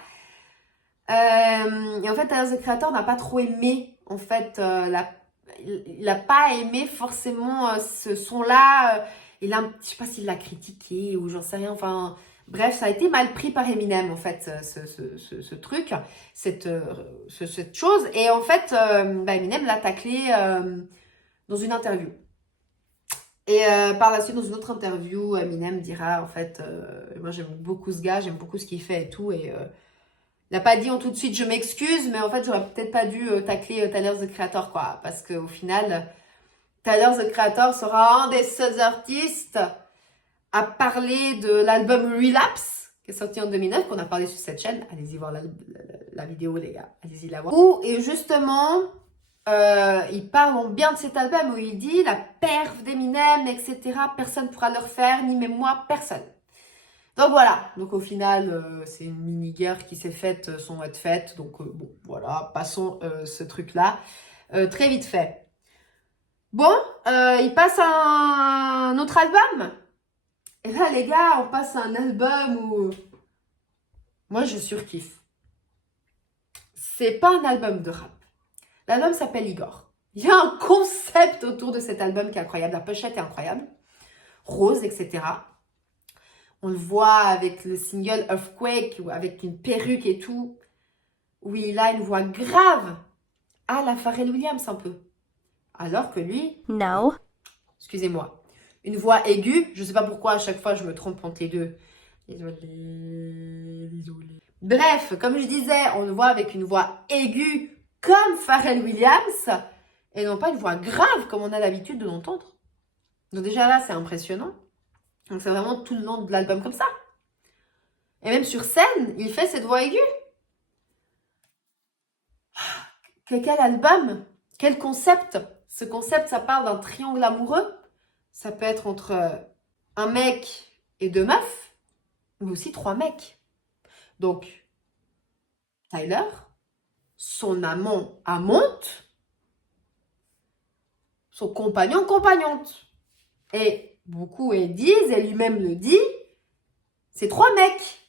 Et en fait, Tyler, the Creator n'a pas trop aimé, en fait, il n'a pas aimé forcément ce son-là. Je sais pas s'il l'a critiqué ou j'en sais rien, enfin... Bref, ça a été mal pris par Eminem, en fait, ce truc, cette chose. Et en fait, Eminem l'a taclé dans une interview. Et par la suite, dans une autre interview, Eminem dira, en fait, moi j'aime beaucoup ce gars, j'aime beaucoup ce qu'il fait et tout. Et il n'a pas dit tout de suite, je m'excuse, mais en fait, j'aurais peut-être pas dû tacler Tyler, the Creator, quoi. Parce qu'au final, Tyler, the Creator sera un des seuls artistes à parler de l'album Relapse, qui est sorti en 2009, qu'on a parlé sur cette chaîne. Allez-y voir la vidéo, les gars. Allez-y la voir. Où, et justement, il parle en bien de cet album, où il dit la perf d'Eminem, etc. Personne ne pourra le refaire, ni même moi, personne. Donc voilà. Donc au final, c'est une mini-guerre qui s'est faite sans être faite. Donc bon, voilà, passons ce truc-là. Très vite fait. Bon, il passe à un autre album. Et là, les gars, on passe à un album où Moi, je surkiffe. C'est pas un album de rap. L'album s'appelle Igor. Il y a un concept autour de cet album qui est incroyable. La pochette est incroyable. Rose, etc. On le voit avec le single Earthquake, ou avec une perruque et tout, où il a une voix grave à la Pharrell Williams un peu. Alors que lui, No. excusez-moi, une voix aiguë, je sais pas pourquoi à chaque fois je me trompe entre les deux. Désolé. Bref, comme je disais, on le voit avec une voix aiguë comme Pharrell Williams et non pas une voix grave comme on a l'habitude de l'entendre. Donc déjà là, c'est impressionnant. Donc c'est vraiment tout le long de l'album comme ça. Et même sur scène, il fait cette voix aiguë. Quel album? Quel concept? Ce concept, ça parle d'un triangle amoureux. Ça peut être entre un mec et deux meufs, mais aussi trois mecs. Donc, Tyler, son amant, amante, son compagnon, compagnonte. Et beaucoup disent, et lui-même le dit, c'est trois mecs.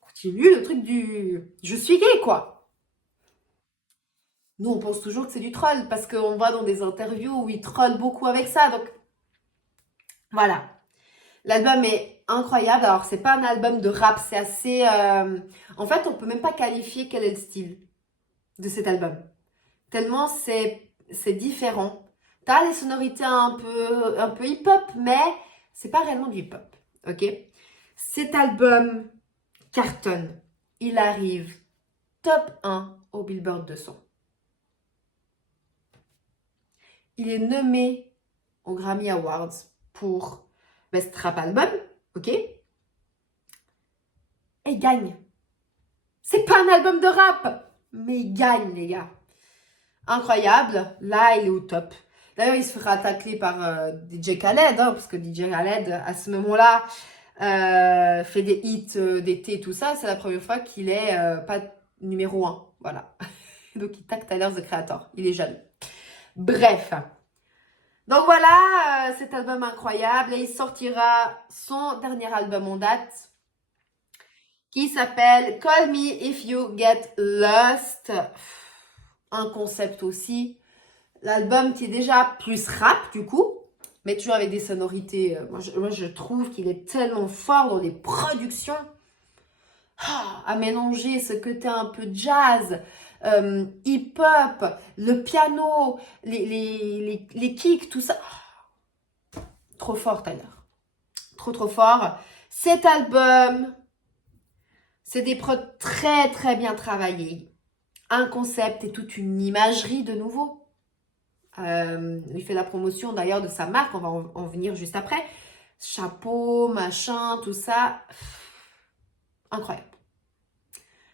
Continue le truc du je suis gay, quoi. Nous, on pense toujours que c'est du troll parce qu'on voit dans des interviews où il troll beaucoup avec ça. Donc, voilà. L'album est incroyable. Alors, c'est pas un album de rap, c'est assez. En fait, on peut même pas qualifier quel est le style de cet album. Tellement c'est différent. T'as les sonorités un peu hip-hop, mais c'est pas réellement du hip-hop. Ok? Cet album cartonne. Il arrive top 1 au Billboard 200. Il est nommé aux Grammy Awards pour Best Rap Album, ok? Et il gagne. C'est pas un album de rap, mais il gagne, les gars. Incroyable. Là, il est au top. D'ailleurs, il se fera tacler par DJ Khaled, parce que DJ Khaled, à ce moment-là, fait des hits d'été et tout ça. C'est la première fois qu'il est pas numéro 1. Voilà. Donc, il tacle Tyler, the Creator. Il est jaloux. Bref. Donc voilà, cet album incroyable. Et il sortira son dernier album en date qui s'appelle Call Me If You Get Lost. Un concept aussi. L'album qui est déjà plus rap du coup, mais toujours avec des sonorités. Moi, je trouve qu'il est tellement fort dans les productions. À mélanger ce côté un peu jazz, hip-hop, le piano, les kicks, tout ça. Trop fort, Tyler. Trop fort. Cet album, c'est des prods très très bien travaillés. Un concept et toute une imagerie de nouveau. Il fait la promotion d'ailleurs de sa marque, on va en venir juste après. Chapeau, machin, tout ça. Incroyable.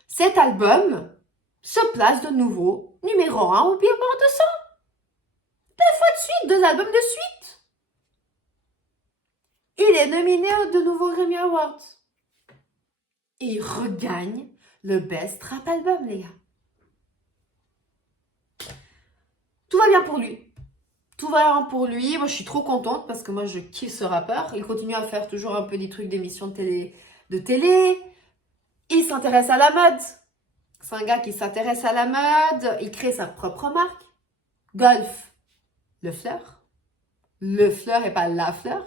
Cet album se place de nouveau numéro 1 au Billboard 200. 2 fois de suite, 2 albums de suite. Il est nominé de nouveau Grammy Awards. Et il regagne le Best Rap Album, les gars. Tout va bien pour lui. Tout va bien pour lui. Moi, je suis trop contente parce que moi, je kiffe ce rappeur. Il continue à faire toujours un peu des trucs d'émissions de télé. Il s'intéresse à la mode. C'est un gars qui s'intéresse à la mode. Il crée sa propre marque. Golf, le fleur. Le fleur et pas la fleur.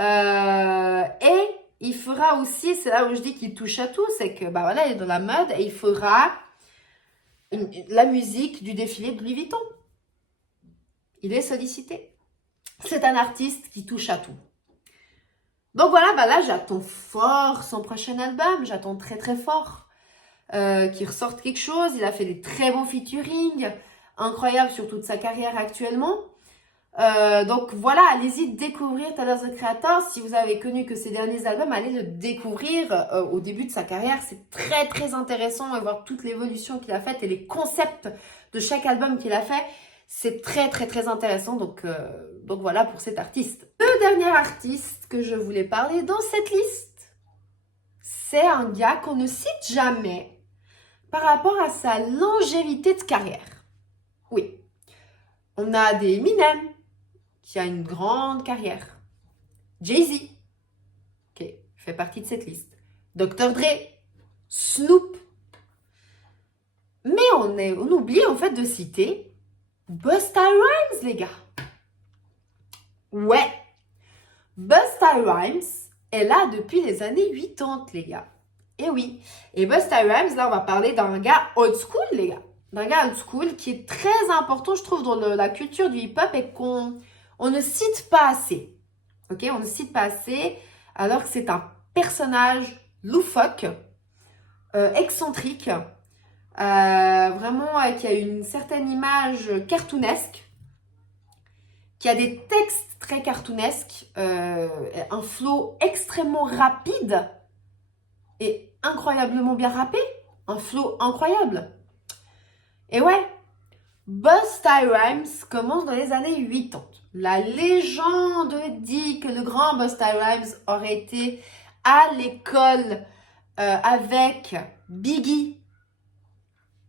Et il fera aussi, c'est là où je dis qu'il touche à tout, c'est que bah voilà, il est dans la mode et il fera la musique du défilé de Louis Vuitton. Il est sollicité. C'est un artiste qui touche à tout. Donc voilà, bah là j'attends fort son prochain album, j'attends très très fort qu'il ressorte quelque chose. Il a fait des très bons featuring, incroyables sur toute sa carrière actuellement. Donc voilà, allez-y découvrir Tyler, the Creator. Si vous avez connu que ses derniers albums, allez le découvrir au début de sa carrière. C'est très très intéressant de voir toute l'évolution qu'il a faite et les concepts de chaque album qu'il a fait. C'est très très très intéressant. Donc voilà pour cet artiste. Le dernier artiste que je voulais parler dans cette liste, c'est un gars qu'on ne cite jamais par rapport à sa longévité de carrière. Oui, on a des Eminem qui a une grande carrière. Jay-Z, ok, fait partie de cette liste. Dr. Dre, Snoop. Mais on oublie en fait de citer Busta Rhymes, les gars. Ouais, Busta Rhymes est là depuis les années 80, les gars. Et oui. Et Busta Rhymes, là, on va parler d'un gars old school, les gars. D'un gars old school qui est très important, je trouve, dans la culture du hip-hop et qu'on ne cite pas assez. Ok, on ne cite pas assez, alors que c'est un personnage loufoque, excentrique, vraiment qui a une certaine image cartoonesque, qui a des textes très cartoonesques, un flow extrêmement rapide et incroyablement bien rappé, un flow incroyable. Et ouais, Busta Rhymes commence dans les années 80. La légende dit que le grand Busta Rhymes aurait été à l'école avec Biggie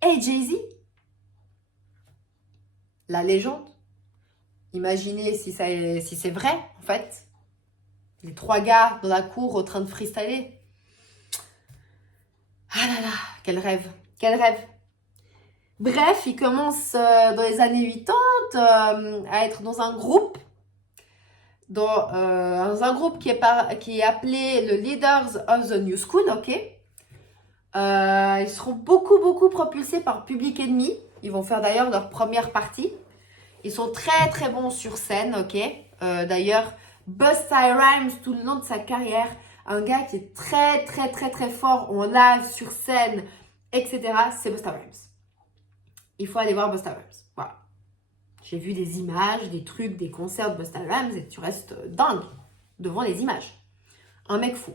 et Jay-Z. La légende. Imaginez si c'est vrai, en fait. Les trois gars dans la cour en train de freestyler. Ah là là, quel rêve, quel rêve. Bref, il commence dans les années 80 à être dans un groupe. Dans un groupe qui est appelé le Leaders of the New School, ok? Ils seront beaucoup propulsés par Public Enemy. Ils vont faire d'ailleurs leur première partie. Ils sont très très bons sur scène, ok? D'ailleurs, Busta Rhymes, tout le long de sa carrière, un gars qui est très fort en live, sur scène, etc., c'est Busta Rhymes. Il faut aller voir Busta Rhymes. Voilà. J'ai vu des images, des trucs, des concerts de Busta Rhymes et tu restes dingue devant les images. Un mec fou.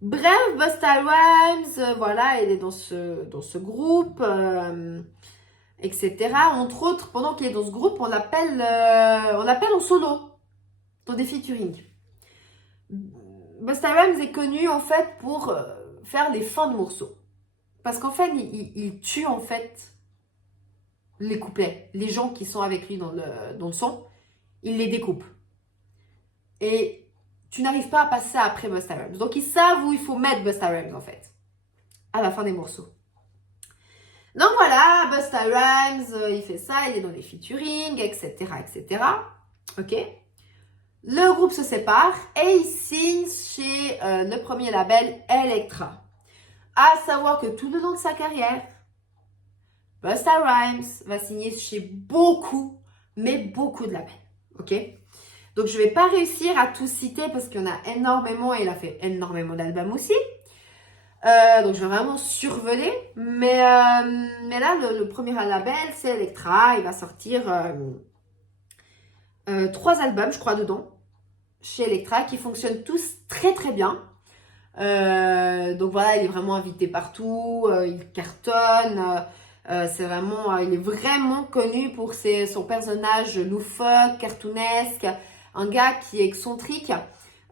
Bref, Busta Rhymes, voilà, il est dans ce groupe, etc. Entre autres, pendant qu'il est dans ce groupe, on l'appelle en solo, dans des featuring. Busta Rhymes est connu en fait pour faire les fins de morceaux. Parce qu'en fait, il tue en fait les couplets. Les gens qui sont avec lui dans le son, il les découpe. Et tu n'arrives pas à passer après Busta Rhymes. Donc ils savent où il faut mettre Busta Rhymes en fait. À la fin des morceaux. Donc voilà, Busta Rhymes, il fait ça, il est dans les featuring, etc. Ok. Le groupe se sépare et il signe chez le premier label Elektra. À savoir que tout le long de sa carrière, Busta Rhymes va signer chez beaucoup de labels. Ok? Donc je ne vais pas réussir à tout citer parce qu'il y en a énormément et il a fait énormément d'albums aussi. Donc je vais vraiment survoler. Mais là, le premier label, c'est Elektra. Il va sortir 3 albums, je crois, dedans, chez Elektra, qui fonctionnent tous très bien. Donc voilà, il est vraiment invité partout, il cartonne. Il est vraiment connu pour son personnage loufoque, cartoonesque, un gars qui est excentrique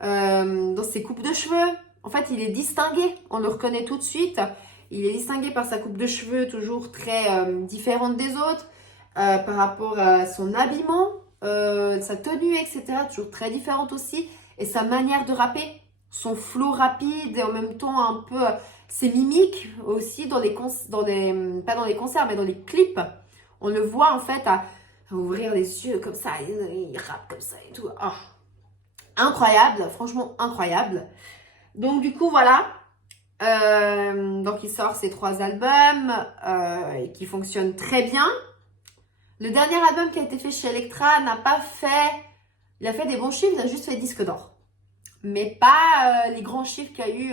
dans ses coupes de cheveux. En fait, il est distingué, on le reconnaît tout de suite. Il est distingué par sa coupe de cheveux toujours très différente des autres, par rapport à son habillement, sa tenue, etc. Toujours très différente aussi. Et sa manière de rapper, son flow rapide et en même temps un peu ses mimiques aussi pas dans les concerts, mais dans les clips. On le voit en fait à ouvrir les yeux comme ça, il rappe comme ça et tout. Oh. Incroyable, franchement incroyable. Donc du coup voilà, donc il sort ces 3 albums qui fonctionnent très bien. Le dernier album qui a été fait chez Elektra il a fait des bons chiffres, il a juste fait disque d'or. Mais pas les grands chiffres qu'il y a eu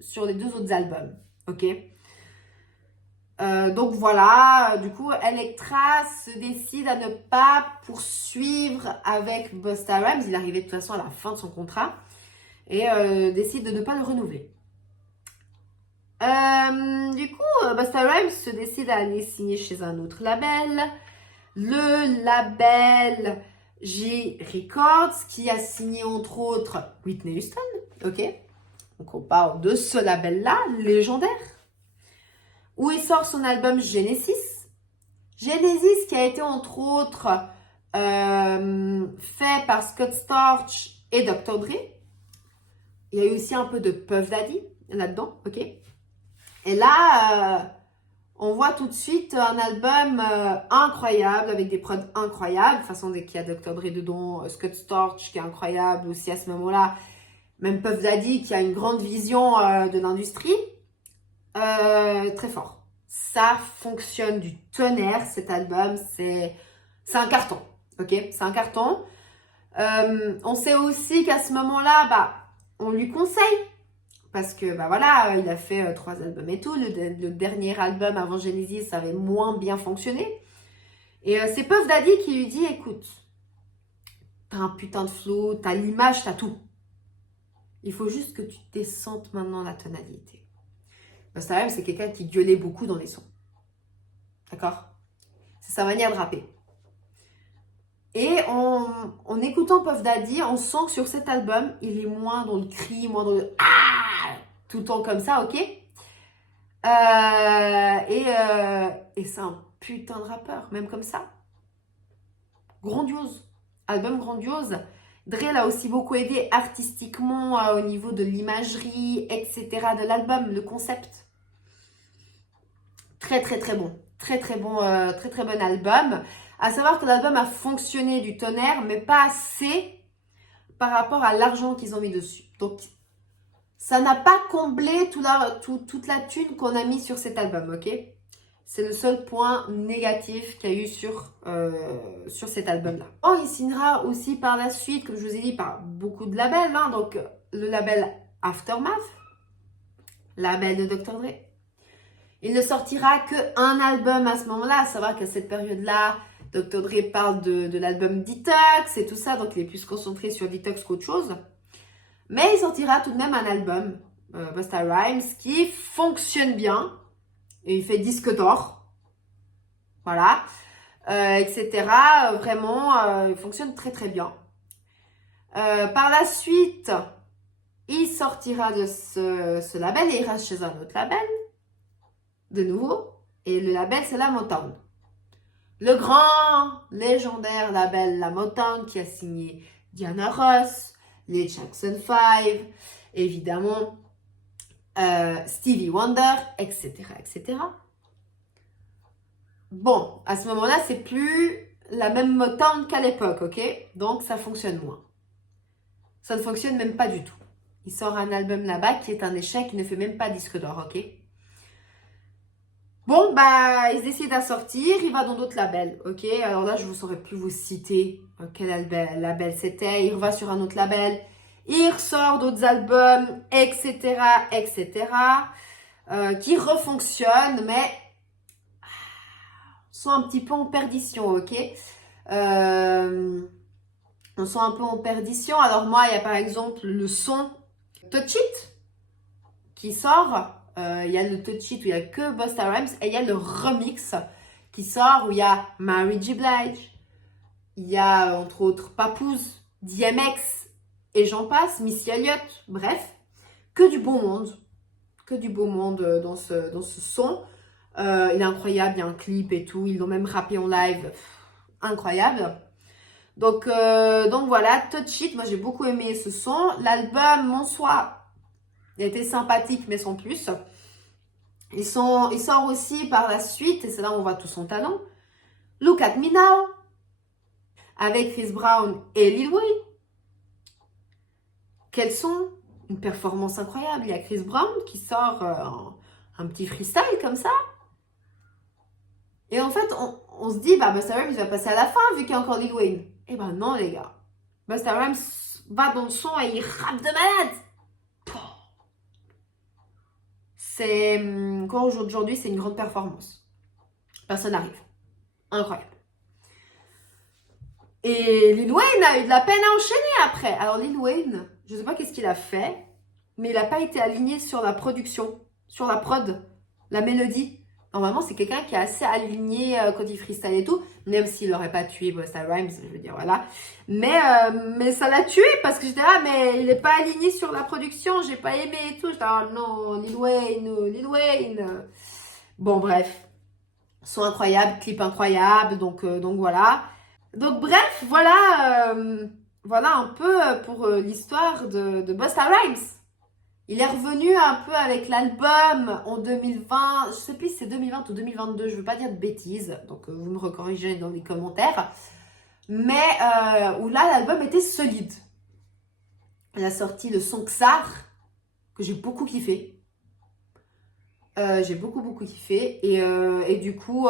sur les 2 autres albums. Ok. Donc voilà, du coup, Elektra se décide à ne pas poursuivre avec Busta Rhymes. Il arrivait de toute façon à la fin de son contrat. Et décide de ne pas le renouveler. Du coup, Busta Rhymes se décide à aller signer chez un autre label. Le label J Records, qui a signé entre autres Whitney Houston. Ok. Donc on parle de ce label-là, légendaire. Où il sort son album Genesis. Genesis qui a été entre autres fait par Scott Storch et Dr. Dre. Il y a eu aussi un peu de Puff Daddy là-dedans, ok? Et là, on voit tout de suite un album incroyable, avec des prods incroyables. De toute façon, dès qu'il y a Dr. Dre dedans, Scott Storch qui est incroyable, aussi à ce moment-là, même Puff Daddy qui a une grande vision de l'industrie. Très fort. Ça fonctionne du tonnerre, cet album. C'est un carton, ok? C'est un carton. On sait aussi qu'à ce moment-là, on lui conseille. Parce que, voilà, il a fait 3 albums et tout. Le dernier album avant Genesis, ça avait moins bien fonctionné. Et c'est Puff Daddy qui lui dit, écoute, t'as un putain de flow, t'as l'image, t'as tout. Il faut juste que tu descentes maintenant la tonalité. Busta Rhymes, c'est quelqu'un qui gueulait beaucoup dans les sons. D'accord? C'est sa manière de rapper. Et en écoutant Puff Daddy, on sent que sur cet album, il est moins dans le cri, moins dans le ah tout le temps comme ça, ok? Et c'est un putain de rappeur, même comme ça. Grandiose. Album grandiose. Dre l'a aussi beaucoup aidé artistiquement au niveau de l'imagerie, etc. de l'album, le concept. Très très très bon. Très très bon, très très bon album. À savoir que l'album a fonctionné du tonnerre, mais pas assez par rapport à l'argent qu'ils ont mis dessus. Donc, ça n'a pas comblé toute la thune qu'on a mis sur cet album, ok? C'est le seul point négatif qu'il y a eu sur cet album-là. Oh, il signera aussi par la suite, comme je vous ai dit, par beaucoup de labels. Hein, donc, le label Aftermath, label de Dr. Dre. Il ne sortira qu'un album à ce moment-là, à savoir qu'à cette période-là, Dr. Dre parle de l'album Detox et tout ça, donc il est plus concentré sur Detox qu'autre chose. Mais il sortira tout de même un album, Busta Rhymes, qui fonctionne bien, et il fait disque d'or, voilà, etc. Vraiment, il fonctionne très très bien. Par la suite, il sortira de ce label et ira chez un autre label, de nouveau, et le label c'est la Motown. Le grand, légendaire label La Motown qui a signé Diana Ross, les Jackson 5, évidemment Stevie Wonder, etc., etc. Bon, à ce moment-là, c'est plus la même Motown qu'à l'époque, ok? Donc, ça fonctionne moins. Ça ne fonctionne même pas du tout. Il sort un album là-bas qui est un échec, il ne fait même pas disque d'or, ok? Bon, il se décide à sortir, il va dans d'autres labels, ok? Alors là, je ne saurais plus vous citer quel label c'était. Il va sur un autre label, il ressort d'autres albums, etc., etc., qui refonctionnent, mais sont un petit peu en perdition, ok? On sont un peu en perdition. Alors moi, il y a par exemple le son Touch It qui sort. Il y a le Touch It où il n'y a que Busta Rhymes et il y a le remix qui sort où il y a Mary J. Blige, il y a entre autres Papoose, DMX et j'en passe, Missy Elliott, bref, que du beau monde. Que du beau monde dans ce son. Il est incroyable, il y a un clip et tout, ils l'ont même rappé en live, incroyable. Donc voilà, Touch It, moi j'ai beaucoup aimé ce son. L'album en soi, il était sympathique mais sans plus. Il sort aussi par la suite, et c'est là où on voit tout son talent, Look at Me Now, avec Chris Brown et Lil Wayne. Quels sont une performance incroyable. Il y a Chris Brown qui sort un petit freestyle comme ça. Et en fait, on se dit, Busta Rhymes va passer à la fin vu qu'il y a encore Lil Wayne. Eh ben non, les gars. Busta Rhymes va dans le son et il rappe de malade. C'est, encore aujourd'hui, c'est une grande performance. Personne n'arrive. Incroyable. Et Lil Wayne a eu de la peine à enchaîner après. Alors Lil Wayne, je ne sais pas qu'est-ce qu'il a fait, mais il n'a pas été aligné sur la production, sur la prod, la mélodie. Normalement, c'est quelqu'un qui est assez aligné quand il freestyle et tout, même s'il n'aurait pas tué Busta Rhymes, je veux dire, voilà. Mais ça l'a tué parce que j'étais là, mais il n'est pas aligné sur la production, j'ai pas aimé et tout. J'étais là, oh non, Lil Wayne, Lil Wayne. Bon, bref. Son incroyable, clip incroyable, donc voilà. Donc bref, voilà un peu pour l'histoire de Busta Rhymes. Il est revenu un peu avec l'album en 2020, je sais plus si c'est 2020 ou 2022, je veux pas dire de bêtises, donc vous me recorrigez dans les commentaires. Mais où là, l'album était solide. Il a sorti le son Xar, que j'ai beaucoup kiffé. J'ai beaucoup kiffé. Et du coup,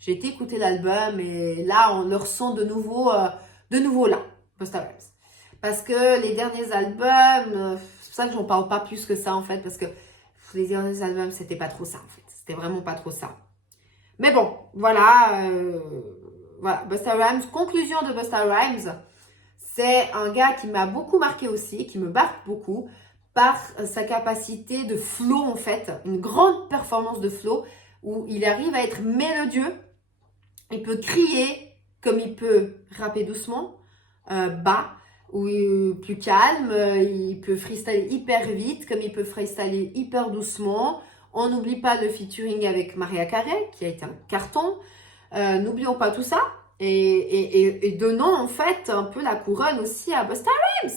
j'ai été écouter l'album et là, on le ressent de nouveau là, Busta Rhymes. Parce que les derniers albums, c'est pour ça que j'en parle pas plus que ça en fait, parce que les derniers albums, c'était pas trop ça en fait. C'était vraiment pas trop ça. Mais bon, voilà. Voilà, Busta Rhymes. Conclusion de Busta Rhymes. C'est un gars qui m'a beaucoup marqué aussi, qui me marque beaucoup par sa capacité de flow en fait, une grande performance de flow où il arrive à être mélodieux, il peut crier comme il peut rapper doucement, bas ou plus calme, il peut freestyler hyper vite comme il peut freestyler hyper doucement. On n'oublie pas le featuring avec Maria Carey qui a été un carton. N'oublions pas tout ça. Et donnons en fait un peu la couronne aussi à Busta Rhymes.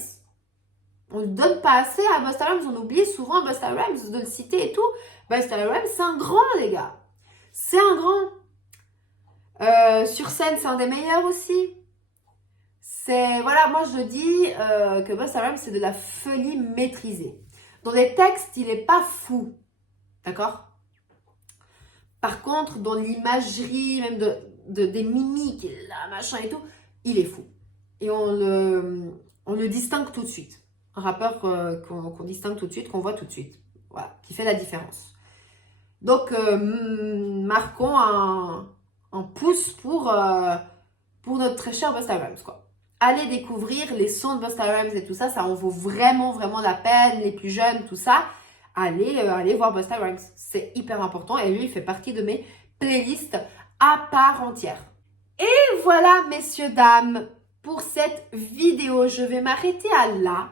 On ne donne pas assez à Busta Rhymes, on oublie souvent Busta Rhymes de le citer et tout. Busta Rhymes, c'est un grand, les gars. C'est un grand. Sur scène, c'est un des meilleurs aussi. Voilà, moi je dis que Busta Rhymes, c'est de la folie maîtrisée. Dans les textes, il n'est pas fou. D'accord? Par contre, dans l'imagerie, même des mimiques, là, machin et tout, il est fou. Et on le distingue tout de suite. Un rappeur qu'on distingue tout de suite, qu'on voit tout de suite. Voilà, qui fait la différence. Donc, marquons un pouce pour notre très cher Busta Rhymes, quoi. Allez découvrir les sons de Busta Rhymes et tout ça, ça en vaut vraiment la peine. Les plus jeunes, tout ça. Allez voir Busta Rhymes. C'est hyper important et lui, il fait partie de mes playlists à part entière. Et voilà, messieurs, dames, pour cette vidéo. Je vais m'arrêter à là.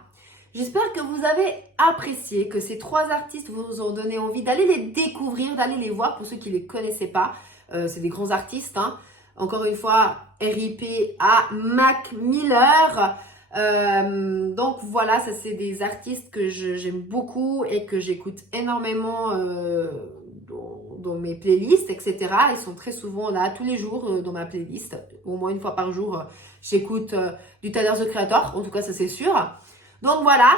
J'espère que vous avez apprécié, que ces trois artistes vous ont donné envie d'aller les découvrir, d'aller les voir pour ceux qui ne les connaissaient pas. C'est des grands artistes, hein. Encore une fois, RIP à Mac Miller. Donc voilà, ça c'est des artistes que j'aime beaucoup et que j'écoute énormément dans mes playlists, etc. Ils sont très souvent là tous les jours dans ma playlist. Au moins une fois par jour, j'écoute du Tyler the Creator, en tout cas ça c'est sûr. Donc voilà,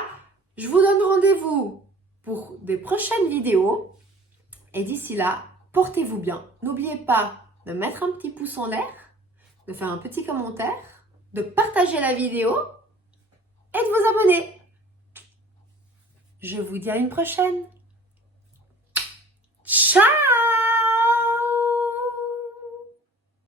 je vous donne rendez-vous pour des prochaines vidéos. Et d'ici là, portez-vous bien. N'oubliez pas de mettre un petit pouce en l'air, de faire un petit commentaire, de partager la vidéo et de vous abonner. Je vous dis à une prochaine. Ciao!